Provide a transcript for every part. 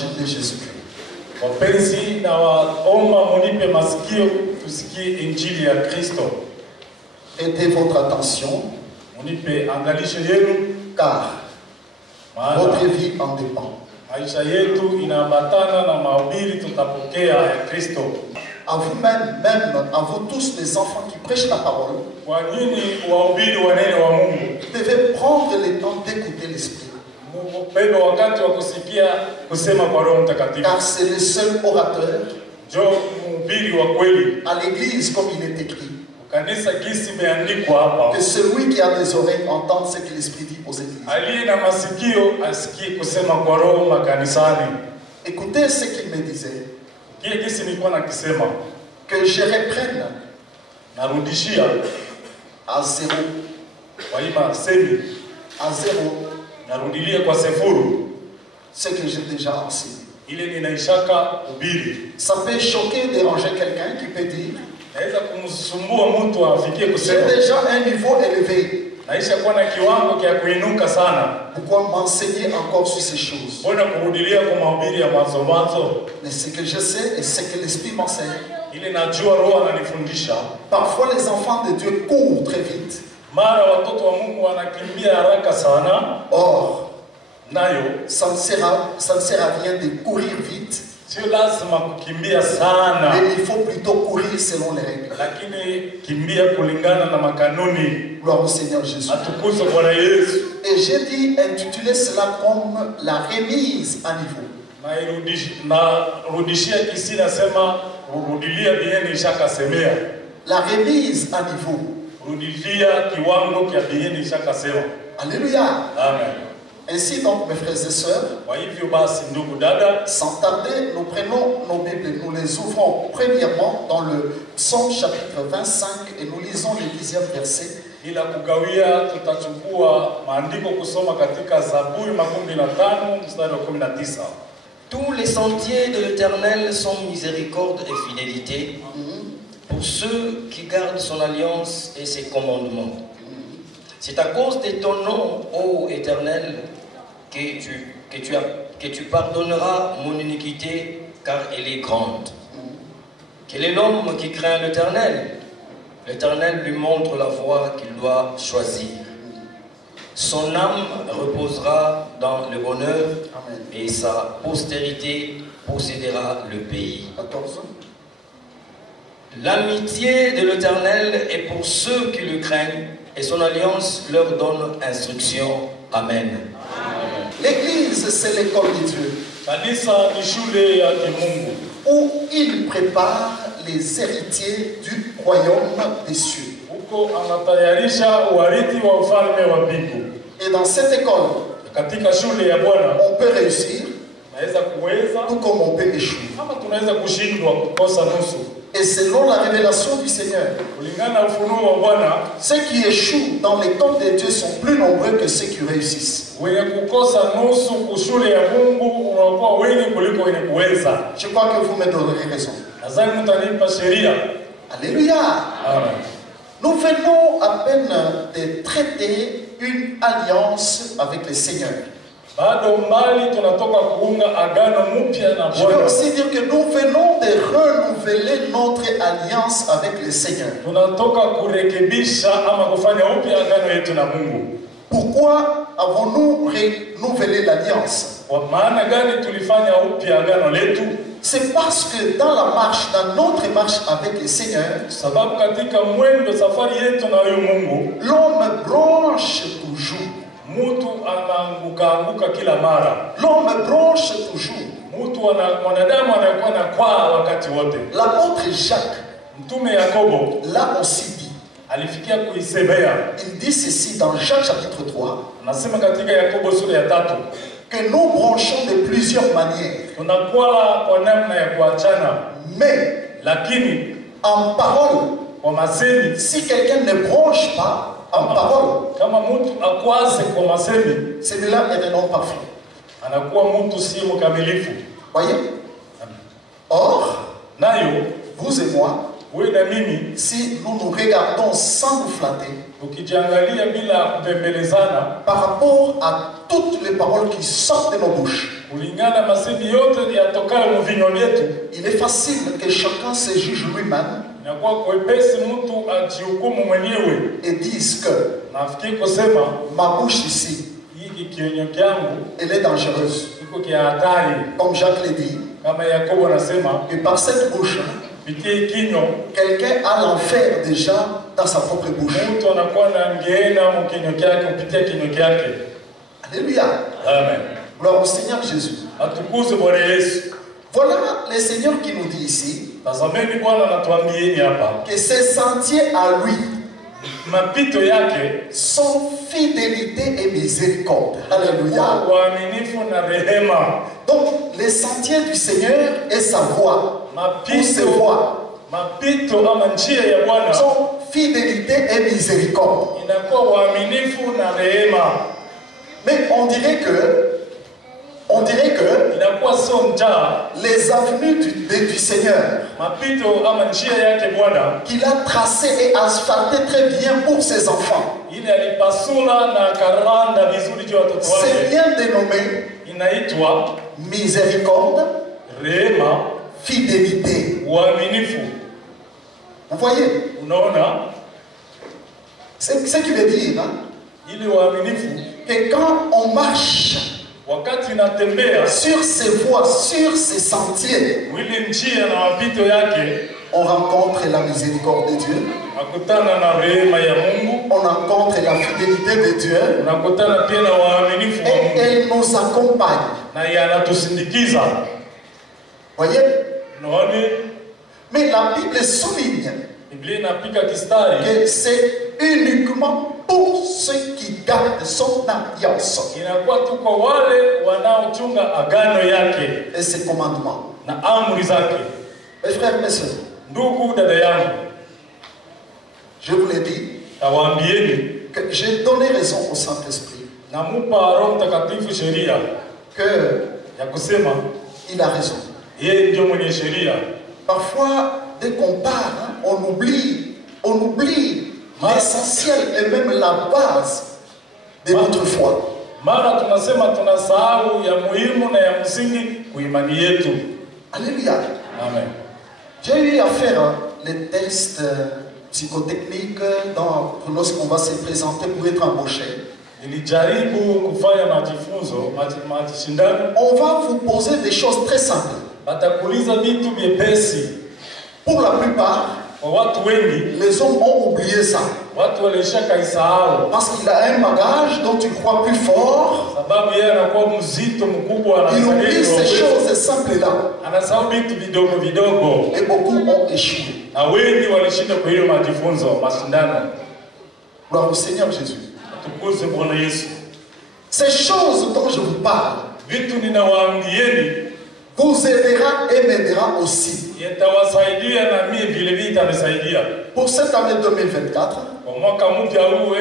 l'évangile de Jésus-Christ. Wapenzi na waomba munipe masikio tusikie injili ya Kristo. Aidez votre attention, Munipe angalisho yenu car votre vie en dépend. Maisha yetu inaambatana na mahubiri tutapokea ya Kristo. À vous-même, même à vous tous les enfants qui prêchent la parole, Kwa nini wahubiri wa neno wa Mungu devez prendre le temps d'écouter l'Esprit. Bebe wakati wa kusikia kusema kwa Roho Mtakatifu. Car c'est le seul orateur Jo mhubiri wa kweli. à l'église, comme il est écrit, Kanisa gisi imeandikwa hapa. que celui qui a des oreilles entende ce que l'Esprit dit aux églises. Aliye na masikio asikie kusema kwa Roho makanisani. Écoutez ce qu'il me disait, Kile gisi nilikuwa nakisema. que je reprenne Narudishia à zéro, kwa hii semi. à zéro, Narudilia kwa sefuru. ce que j'ai déjà enseigné. Ile ninaishaka ubiri. Ça peut choquer, déranger quelqu'un qui peut dire, Naweza kumsumbua mtu afikie j'ai kusema. déjà un niveau élevé. Naisha kuwa na kiwango kia kuinuka sana. Pourquoi m'enseigner encore sur ces choses? Mbona kurudilia kwa mahubiri ya mwanzo? Mais ce que je sais et ce que l'Esprit m'enseigne. Ile najua Roho ananifundisha. Parfois les enfants de Dieu courent très vite. Mara watoto wa Mungu wanakimbia haraka sana. Or, Nayo ça ne sert à rien de courir vite. sio lazima kukimbia sana. Mais il faut plutôt courir selon les règles. Lakini kimbia kulingana na makanuni. Gloire au Seigneur Jésus. Atukuzwe Bwana Yesu. Et j'ai dit, intitulé cela comme la remise à niveau. Narudishia kisi nasema rudilia bieni shakasemea. La remise à niveau. Rudilia kiwango kia bieni shakasema. Alléluia. Amen. Ainsi donc, mes frères et sœurs, Kwa hivyo basi ndugu dada, sans tarder, nous prenons nos Bibles, nous les ouvrons premièrement dans le Psaume chapitre 25 et nous lisons le 10e verset. bila kugawia tutachukua maandiko kusoma katika Zaburi 15 mstari wa 19. Tous les sentiers de l'Éternel sont miséricorde et fidélité pour ceux qui gardent son alliance et ses commandements. C'est à cause de ton nom, ô Éternel, que tu pardonneras mon iniquité, car elle est grande. Quel est l'homme qui craint l'Éternel? L'Éternel lui montre la voie qu'il doit choisir. Son âme reposera dans le bonheur. Amen. Et sa postérité possédera le pays. 14. L'amitié de l'Éternel est pour ceux qui le craignent, et son alliance leur donne instruction. Amen. L'Église, c'est l'école de Dieu, Kanisa ni shule ya kimungu où il prépare les héritiers du royaume des cieux. huko anatayarisha urithi wa ufalme wa mbingu. Et dans cette école, Katika shule ya Bwana on peut réussir, naweza kuweza tout comme on peut échouer. kama tunaweza kushindwa kukosa nusu. Et selon la révélation du Seigneur, Kulingana na ufunuo wa Bwana, ceux qui échouent dans l'école de Dieu sont plus nombreux que ceux qui réussissent. wenye kukosa nusu kushule ya Mungu unakuwa wengi kuliko wenye kuweza. Je crois que vous me donnerez raison. Nadhani mtanipa sheria. Alléluia. Amen. Nous venons à peine de traiter une alliance avec le Seigneur. Bado mbali tunatoka kuunga agano mpya na Je veux Bwana. aussi dire que nous venons de renouveler notre alliance avec le Seigneur. Tunatoka kurekebisha ama kufanya upya agano yetu na Mungu. Pourquoi avons-nous renouvelé l'alliance? Kwa maana gani tulifanya upya agano letu? C'est parce que dans la marche, dans notre marche avec le Seigneur, Sababu katika mwendo safari yetu na huyu Mungu, l'homme bronche toujours. mtu anaanguka kila mara. L'homme bronche toujours. Mwanadamu anakuwa na kwaa wakati wote. L'apôtre Jacques Mtume Yakobo l'a aussi dit. alifikia kuisemea. Il dit ceci dans Jacques chapitre 3, Anasema katika Yakobo sura ya 3, que nous branchons de plusieurs manières. tunakwala kwa namna ya kuachana, Mais lakini en parole, kwa masemi, si quelqu'un ne branche pas en parole, kama mtu akwaze kwa masemi, celui-là est un homme parfait. anakuwa mtu si mkamilifu. Voyez? Or, Nayo vous et moi, wewe na mimi si nous nous regardons sans nous flatter, ukijiangalia bila kubembelezana par rapport à toutes les paroles qui sortent de nos bouches, kulingana masemi yote yatokayo mu vinywa vyetu, il est facile que chacun se juge lui-même inakuwa kwepesi mtu ajihukumu mwenyewe et dise que nafikiri kusema ma bouche ici, hiki kinywa changu elle est dangereuse. iko kia hatari, Comme Jacques l'a dit, kama Yakobo anasema que par cette bouche, pitie kinywa quelqu'un a l'enfer déjà dans sa propre bouche. mtu anakuwa na ngeena mu kinywa chake kupitia kinywa chake. Alléluia. Amen. Gloire au Seigneur Jésus. Atukuze Bwana Yesu. Voilà le Seigneur qui nous dit ici Tazameni Bwana anatuambieni hapa, que ses sentiers à lui mapito yake sont fidélité et miséricorde. Alléluia. uaminifu na rehema. Donc, les sentiers du Seigneur et sa voix, ou ses voix, Mapito ama njia ya Bwana sont fidélité et miséricorde. inakuwa uaminifu na rehema. Mais on dirait que Inakuwa sio njaa. les avenues du Seigneur Mapito ama njia yake Bwana qu'il a tracées et asphaltées très bien pour ses enfants, ile alipasula na karanda vizuri juu ya watoto c'est wake, bien dénommé inaitwa miséricorde, rehema, fidélité. uaminifu. Vous voyez, Unaona c'est ce qui veut dire hein, ile uaminifu, que quand on marche wakati inatembea sur ses voies, sur ses sentiers, ile njia na mapito yake, on rencontre la miséricorde de Dieu, nakutana na rehema ya Mungu, on rencontre la fidélité de Dieu, nakutana pia na uaminifu wa et Mungu, elle nous accompagne. na yanatusindikiza. Voyez? Unaona, Mais la Bible souligne Biblia inapika kistari, que c'est uniquement pour ceux qui gardent son alliance inakuwa tu kwa wale wanaochunga agano yake et ses commandements. na amri zake. Mes frères, mes sœurs, Ndugu dada yangu, je vous l'ai dit, nawaambieni, que j'ai donné raison au Saint-Esprit, namupa Roho Mtakatifu sheria que ya kusema il a raison. yeye ndio mwenye sheria. Parfois, dès qu'on part, hein, on oublie l'essentiel et même la base de notre foi. Mara tunasema tunasahau ya muhimu na ya msingi kuimani yetu. Alléluia. Amen. J'ai eu à faire les tests psychotechniques lorsqu'on va se présenter pour être embauché. Nilijaribu kufanya majifunzo mashindano. On va vous poser des choses très simples. Watakuuliza vitu vyepesi. Pour la plupart, Kwa watu wengi, les hommes ont oublié ça. watu walishakaisahau Parce qu'il a un bagage dont tu crois plus fort. sababu yeye anakuwa mzito mkubwa, Il oublie ces choses simples-là. anasahau vitu vidogo vidogo, Et beaucoup ont échoué. na wengi walishinda kwa hiyo majifunzo mashindano. Gloire au Seigneur Jésus. Tukuze Bwana Yesu. Ces choses dont je vous parle Vitu ninawaambieni vous aidera et m'aidera aussi. yatawasaidia na mimi vile vile itanisaidia. Pour cette année 2024, Kwa mwaka mpya huu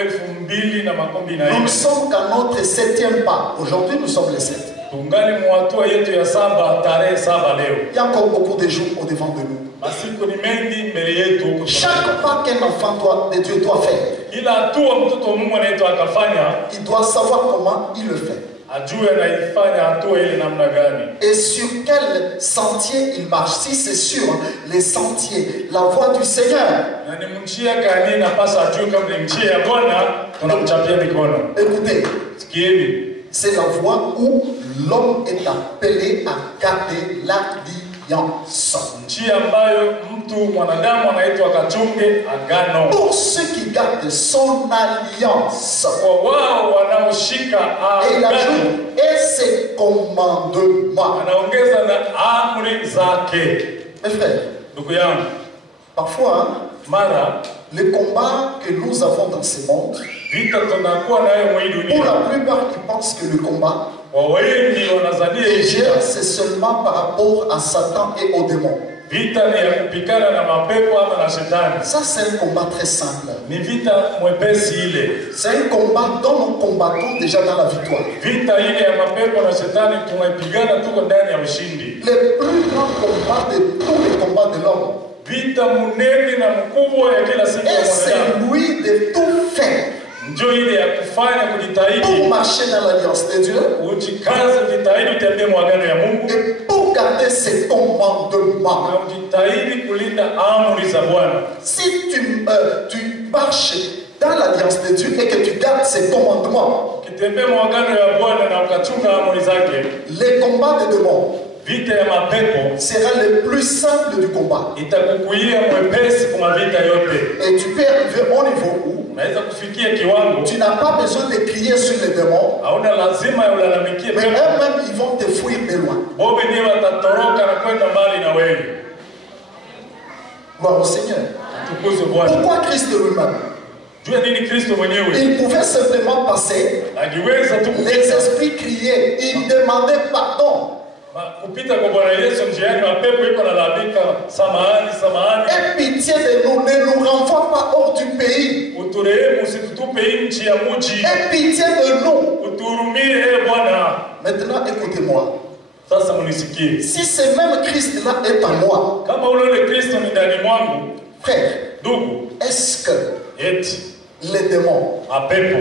2024, nous ne sommes qu'à notre 7e pas. Aujourd'hui, nous sommes les 7. tungali mwatua yetu ya saba, tarehe 7 leo. Il y a encore beaucoup de jours au devant de nous. Masiku ni mengi mbele yetu huko. Chaque pas qu'un enfant de Dieu doit faire, Ila hatua mtoto wa Mungu anaitwa akafanya, il doit savoir comment il le fait. ajue anaifanya hatua ile namna gani. Et sur quel sentier il marche. Si c'est sur les sentiers, la voie du Seigneur. Na ni mchia gani napasa ajue kama ni mchia ya Bwana, tunamchapia mikono. Écoutez, Sikieni, c'est la voie où l'homme est appelé à garder l'alliance. njia ambayo mtu mwanadamu anaitwa akachunge agano. Pour ceux qui gardent son alliance. Kwa wao wanaoshika Et il agano, ajoute, et ses commandements. anaongeza na amri zake. Mes frères, Ndugu yangu, parfois, mara les combats que nous avons dans ce monde, vita tunakuwa nayo mwa hii pour dunia, la plupart qui pensent que le combat, kwa wengi wanazania hii déjà, vita, c'est seulement par rapport à Satan et aux démons. vita ni ya kupikana na mapepo ama na shetani. Ça, c'est un combat très simple. Ni vita mwepesi ile. C'est un combat dont nous combattons déjà dans la victoire. Vita ile ya mapepo na shetani tunaipigana, tuko ndani ya ushindi. Le plus grand combat de tous les combats de l'homme. Vita munene na mkubwa ya kila siku ya Et c'est mwanadamu lui de tout faire. Ndio ile ya kufanya kujitahidi. Pour marcher dans l'alliance de Dieu. Ujikaze kujitahidi utembee mwagano ya Mungu. Et pour garder ses commandements. Na ujitahidi kulinda amri za Bwana. Si tu marches dans l'alliance de Dieu et que tu gardes ses commandements, Ukitembea mwagano ya Bwana na ukachunga amri zake, les combats des démons vita ya mapepo sera le plus simple du combat. itakukuia mwepesi kwa vita yote. Et tu peux arriver au niveau où Unaweza kufikia kiwango tu n'as pas besoin de crier sur les démons, hauna lazima ya ulalamikie mais pepo. eux-mêmes ils vont te fuir de loin. Wao wenyewe watatoroka na kwenda mbali na wewe. Gloire au Seigneur. Tukuze Bwana. Pourquoi Christ lui-même? Jua nini Kristo mwenyewe Il pouvait simplement passer, akiweza tu les esprits criaient, ils demandaient pardon. kupita kwa Bwana Yesu njiani, mapepo iko nalalamika, samahani, samahani, Aie pitié de nous, ne nous renvoie pas hors du pays. uturehemu, usitutupe nchi ya mji, Aie pitié de nous. uturumie Bwana. Maintenant, écoutez-moi. Sasa munisikie, Si ce même Christ-là est en moi, kama ule Kristo ni ndani mwangu, frère, ndugu, est-ce que eti les démons mapepo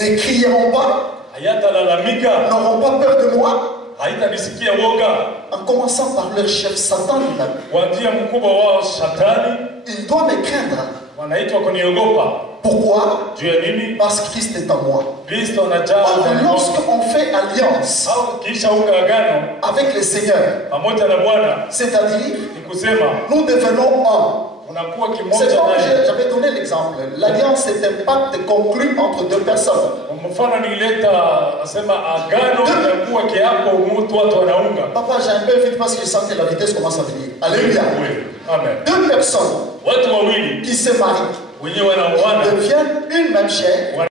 ne crieront pas, hayatalalamika, n'auront pas peur de moi, haitanisikia woga, en commençant par leur chef Satan lui-même? kuanzia mkubwa wao Shetani Il doit me craindre. wanaitwa kuniogopa. Pourquoi? Juu ya nini? Parce que Christ est en moi. Kristo anajaa Or, ndani mwangu. lorsqu'on fait alliance Au kisha unga agano avec le Seigneur, pamoja na Bwana, c'est-à-dire, ni kusema nous devenons un. unakuwa C'est kimoja comme naye. j'avais donné l'exemple. L'alliance est un pacte conclu entre deux personnes. Kwa mfano nileta nasema agano inakuwa kiapo mtu watu wanaunga. Papa, j'ai un peu vite parce que je sens que la vitesse commence à venir. Alléluia. Oui. Amen. Deux personnes Watu wawili qui se marient wenyewe wanaoana deviennent une même chair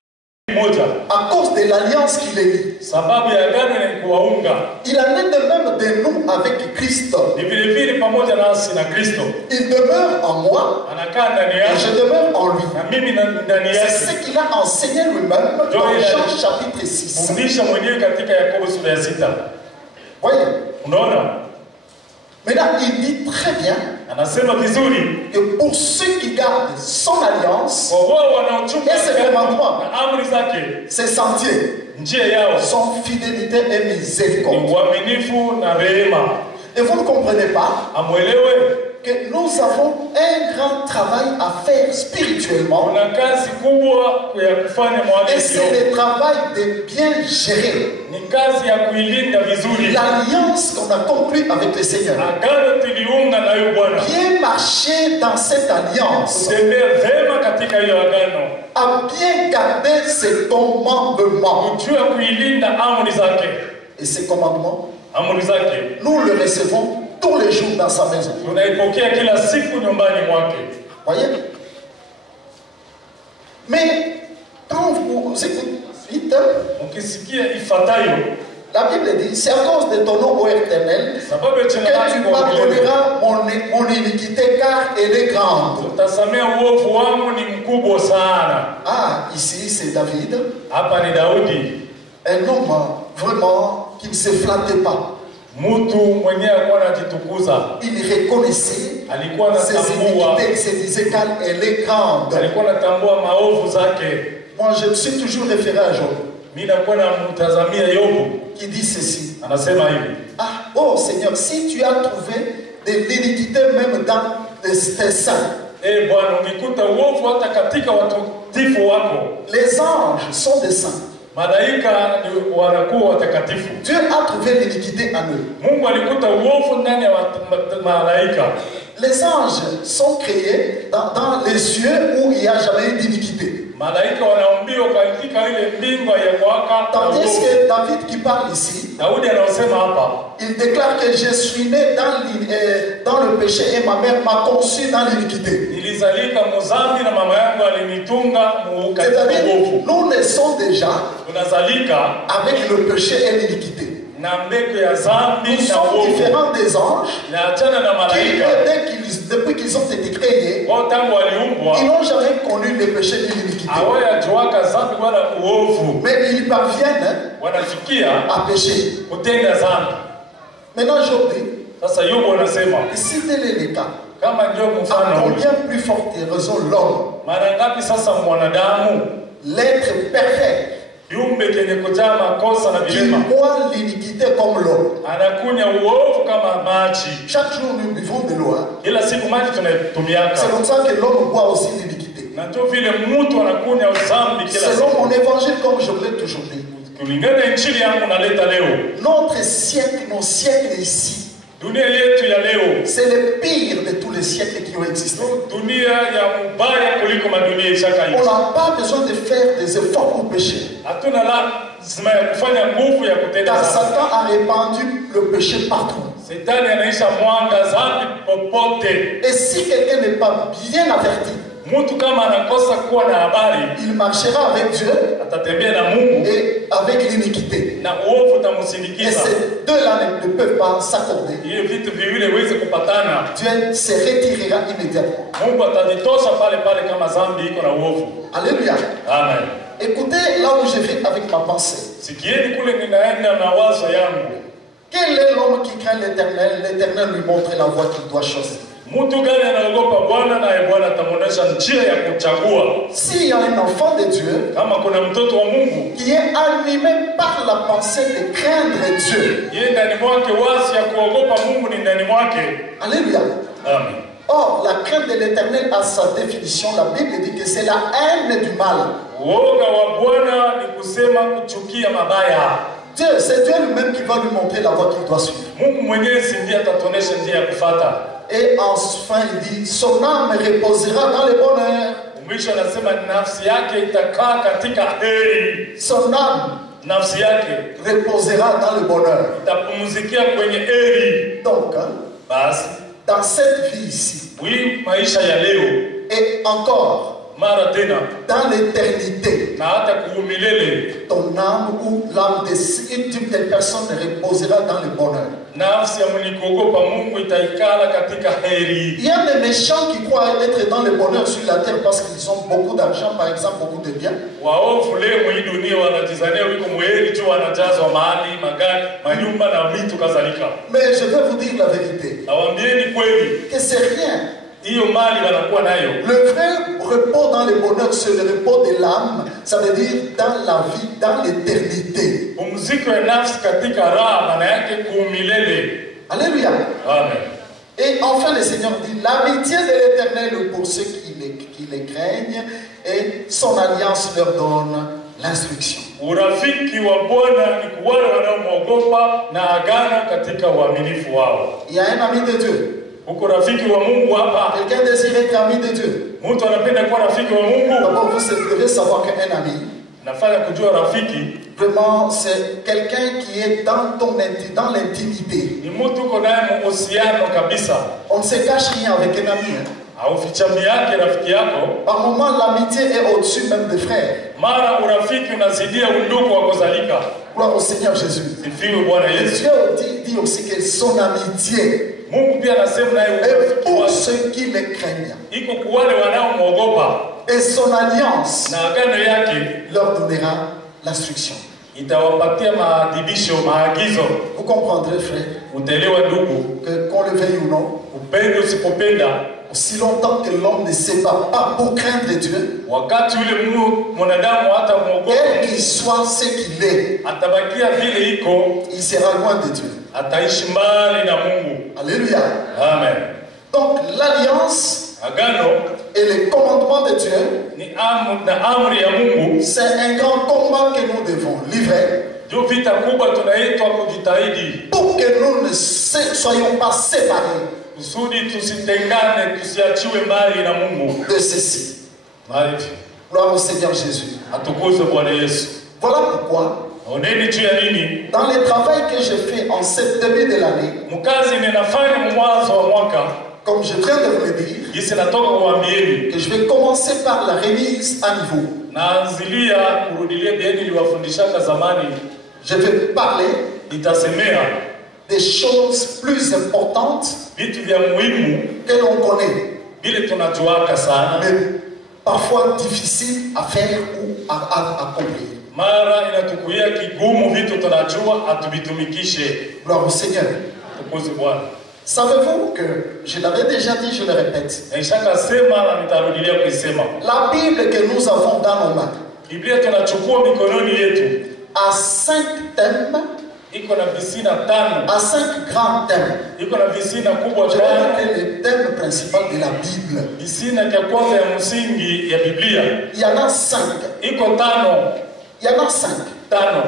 moja à cause de l'alliance qui les lie. sababu ya agano ni kuwaunga. Il en est de même de nous avec Christ. Ni vile vile pamoja nasi na Kristo. Il demeure en moi Anakaa ndani et yangu je demeure en lui. na mimi ndani C'est yake. ce qu'il a enseigné lui-même dans Jean chapitre 6. Fundisha mwenyewe katika Yakobo sura ya 6. Voyez. Unaona? Maintenant, il dit très bien Anasema vizuri que pour ceux qui gardent son alliance, kwa wao wanaochunga Et ses commandements. na amri zake, ses sentiers, njia yao son fidélité et ni miséricorde. uaminifu na rehema. Et vous ne comprenez pas Amwelewe que nous avons un grand travail à faire spirituellement. kuna kazi kubwa ya kufanya Et mwamini. c'est le travail de bien gérer Ni kazi ya kuilinda vizuri l'alliance qu'on a conclue avec le Seigneur. agano tuliunga na huyu Bwana, Bien marcher dans cette alliance, kutembea vema katika hiyo agano, à bien garder ses commandements. kujua kuilinda amri zake. Et ces commandements, Amri zake nous le recevons tous les jours dans sa maison. tunaipokea kila siku nyumbani mwake. Voyez? Mais quand vous écoutez, Ukisikia ifuatayo, la Bible dit, c'est à cause de ton nom, ô Éternel, sababu ya que jina lako tu kwa milele, pardonneras mon iniquité car elle est grande. utasamea uovu wangu ni mkubwa sana. Ah, ici c'est David, Hapa ni Daudi, un homme vraiment qui ne se flattait pas. mtu mwenyewe alikuwa anajitukuza, Il reconnaissait alikuwa ses anatambua, iniquités, il se disait car elle est grande. alikuwa anatambua maovu zake. Moi, je me suis toujours référé à Job, Mimi nakuwa namtazamia Yobu, qui dit ceci. anasema hivi: Ah, oh Seigneur, si tu as trouvé de l'iniquité même dans tes saints, Bwana, ukikuta uovu hata katika watakatifu wako, les anges sont des saints. malaika ni wanakuwa watakatifu. Dieu a trouvé l'iniquité en eux. Mungu alikuta uovu ndani ya malaika. Les anges sont créés dans les cieux où il n'y a jamais eu d'iniquité. Malaika wanaumbiwa katika ile mbingu ya kwaka. Tandis que David qui parle ici, Daudi anasema hapa, il déclare que je suis né dans le péché et ma mère m'a conçu dans l'iniquité. nilizalika muzambi na mama yangu alinitunga katika C'est-à-dire, uovu. nous naissons déjà Tunazalika avec le péché et l'iniquité. na mbegu ya zambi Nous na sommes uovu. différents des anges Na achana na qui, malaika, depuis qu'ils ont été créés, wao tangu waliumbwa ils n'ont jamais connu le péché ni l'iniquité. hawayajuaka zambi wala uovu, Mais ils parviennent wanafikia à pécher. kutenda zambi. Maintenant, Job dit, Sasa Yobu anasema Et si tel est le cas, kama ndio à mfano ule, combien plus forte raison l'homme, mara ngapi sasa mwanadamu l'être parfait, kiumbe kenye kujaa makosa na qui vilema boit l'iniquité comme l'eau. anakunya uovu kama maji. Chaque jour nous buvons de l'eau. Hein. Kila siku maji tunatumiaka, C'est comme ça que l'homme boit aussi l'iniquité. na ndio vile mtu anakunya dhambi kila Selon siku. mon évangile, comme je l'ai toujours dit, Kulingana na injili yangu naleta leo, notre siècle, nos siècles ici, dunia yetu ya leo c'est le pire de tous les siècles qui ont existé. dunia ya mbaya kuliko madunia On ishakaisha. n'a pas besoin de faire des efforts pour pécher. Hatuna lazima ya kufanya nguvu ya kutenda Car dhambi. Satan a répandu le péché partout. Shetani anaisha mwanga dhambi popote. Et si quelqu'un n'est pas bien averti, Mtu kama anakosa kuwa na habari, il marchera avec Dieu atatembea na Mungu et avec l'iniquité. na uovu Et utamsindikiza. ces deux-là ne peuvent pas s'accorder. Hiyo vitu viwili haiwezi kupatana. Dieu se retirera immédiatement. Mungu atajitosha pale pale kama dhambi iko na uovu. Alléluia. Amen. Écoutez là où je vais avec ma pensée. Sikieni kule ninaenda na wazo yangu. Quel est l'homme qui craint l'Éternel? L'Éternel lui montre la voie qu'il doit choisir. Mtu gani anaogopa Bwana naye Bwana atamuonesha njia ya kuchagua. S'il y a un enfant de Dieu Kama kuna mtoto wa Mungu qui est animé par la pensée de craindre Dieu, yeye ndani mwake wazi ya kuogopa Mungu ni ndani mwake. alléluia. Amen. Or, la crainte de l'Éternel a sa définition. La Bible dit que c'est la haine du mal. Uoga wa Bwana ni kusema kuchukia mabaya. Dieu, c'est Dieu lui-même qui va lui montrer la voie qu'il doit suivre. Mungu mwenyezi ndiye atatuonesha njia ya kufuata. Et enfin, il dit, son âme reposera dans le bonheur. Mwisho anasema nafsi yake itakaa katika heri. Son âme Nafsi yake reposera dans le bonheur. itapumzikia kwenye heri. Donc, hein, Basi dans cette vie ici, hii maisha ya leo et encore, mara tena dans l'éternité, na hata kuumilele, ton âme ou l'âme d'une telle personne reposera dans le bonheur. nafsi ya mwenye kuogopa Mungu itaikala katika heri. Il y a des méchants qui croient être dans le bonheur sur la terre parce qu'ils ont beaucoup d'argent, par exemple, beaucoup de biens. Waovu leo mwa hii dunia wanajizania wiko mweri tu, wanajazwa mali, magari, manyumba na vitu kadhalika. Mais je vais vous dire la vérité, Nawaambieni kweli, que c'est rien. hiyo mali wanakuwa nayo. Le vrai repos dans le bonheur, c'est le repos de l'âme. Ça veut dire dans la vie, dans l'éternité. Pumziko ya nafsi katika raha, maana yake kuumilele. Alléluia. Amen. Et enfin, le Seigneur dit, l'amitié de l'Éternel pour ceux qui les craignent, et son alliance leur donne l'instruction. Urafiki wa Bwana ni kwa wale wanaomwogopa na agano katika uaminifu wao. Il y a un ami de Dieu. Huko rafiki wa Mungu hapa. Quelqu'un désire être ami de Dieu. Mtu anapenda kuwa rafiki wa Mungu. D'abord, vous devez savoir qu'un ami, Nafanya kujua rafiki vraiment, c'est quelqu'un qui est dans l'intimité. ni mtu uko naye muhusiano kabisa. On ne se cache rien avec un ami. Hein. Haufichami yake rafiki yako. Par moment, l'amitié est au-dessus même des frères. Mara urafiki unazidia undugu wa kuzalika. Gloire au Seigneur Jésus. Sifiwe Bwana Yesu. Dieu dit aussi que son amitié Mungu pia anasema naye est pour urafiki ceux qui le craignent. iko kwa wale wanaomwogopa, Et son alliance na agano yake leur donnera l'instruction. itawapatia maadhibisho, maagizo. Vous comprendrez, frère, Utaelewa ndugu, que qu'on le veuille ou non, upende usipopenda, aussi longtemps que l'homme ne se bat pas pour craindre Dieu, wakati ule mwanadamu hata mwogopa, quel qu'il soit ce qu'il est, atabakia vile iko, il sera loin de Dieu. ataishi mbali na Mungu. Alléluia. Amen. Donc l'alliance Agano et le commandement de Dieu, ni amri ya Mungu. c'est un grand combat que nous devons livrer Ndio vita kubwa tunaitwa kujitahidi pour que nous ne soyons pas séparés kusudi tusitengane, tusiachiwe mbali na Mungu. de ceci. Maarifa. Gloire au Seigneur Jésus. Atukuzwe Bwana Yesu. Voilà pourquoi, Oneni juu ya nini? dans le travail que je fais en cette début de l'année, Mkazi ninafanya mwanzo wa mwaka, comme je viens de vous le dire, jinsi natoka kuwaambieni, que je vais commencer par la remise à niveau. naanzilia kurudilia deni niliwafundishaka zamani. Je vais parler Nitasemea des choses plus importantes vitu vya muhimu que l'on connaît, vile tunajuaka sana, mais parfois difficiles à faire ou à accomplir. mara inatukuia kigumu vitu tunajua atuvitumikishe. Gloire au Seigneur. Tukuze Bwana. Savez-vous que, je l'avais déjà dit, je le répète, Nishakasema na nitarudilia kuisema. la Bible que nous avons dans nos mains Biblia tunachukua mikononi yetu a 5 thèmes, iko na visina tano, a 5 grands thèmes. iko na visina kubwa Je vais tano. donner le thème principal de la Bible. Visina vya kwanza ya msingi ya Biblia Il y en a 5. iko tano. Il y en a 5. Tano.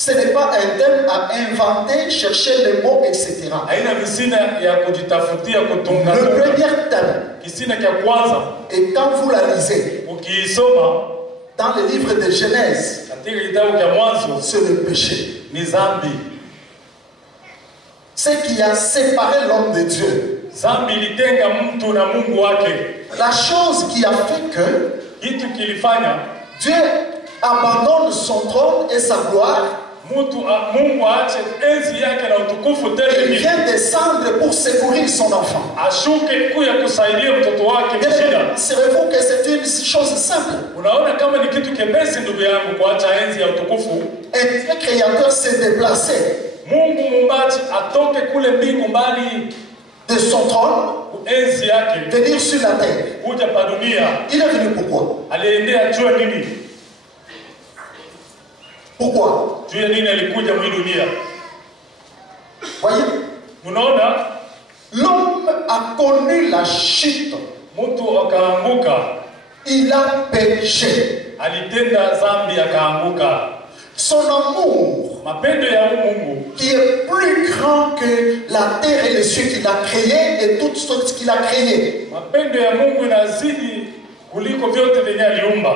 Ce n'est pas un thème à inventer, chercher les mots, etc. Haina visina ya kujitafutia kutunga. Le premier thème, Kisina cha kwanza et quand vous la lisez, ukiisoma dans le livre de Genèse, katika kitabu cha Mwanzo c'est le péché. ni dhambi. Ce qui a séparé l'homme de Dieu. Dhambi ilitenga mtu na Mungu wake. La chose qui a fait que Kitu kilifanya Dieu abandonne son trône et sa gloire. Mungu aache enzi yake na utukufu Il tele, vient descendre pour secourir son enfant. ashuke kuya kusaidia mtoto wake mshida. Savez-vous que c'est une chose simple? Unaona kama ni kitu kepesi, ndugu yangu, kuacha enzi ya utukufu. Un Dieu créateur s'est déplacé Mungu muumbaji atoke kule mbingu mbali de son trône, enzi yake venir sur la terre. kuja pa dunia. Il est venu pourquoi? Aliendea juu ya nini? Pourquoi? Juu ya nini alikuja mwi dunia? Voyez? Unaona, L'homme a connu la chute. mtu akaanguka, Il a péché. alitenda dhambi akaanguka. Son amour, Mapendo ya Mungu qui est plus grand que la terre et les cieux qu'il a créés et toutes choses qu'il a créées, mapendo ya Mungu inazidi kuliko vyote vyenye aliumba.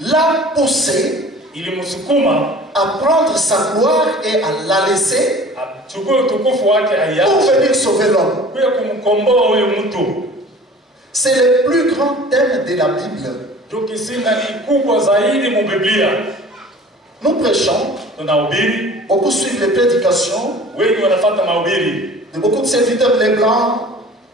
l'a poussé Ilimsukuma à prendre sa gloire et à la laisser achukue utukufu wake pour aiache venir sauver l'homme. kuya kumkomboa huyo mtu. C'est le plus grand thème de la Bible. Tukisina ni kubwa zaidi mu Biblia. Nous prêchons, Tunahubiri, beaucoup suivent les prédications wengi wanafuata mahubiri, de beaucoup de serviteurs, les blancs,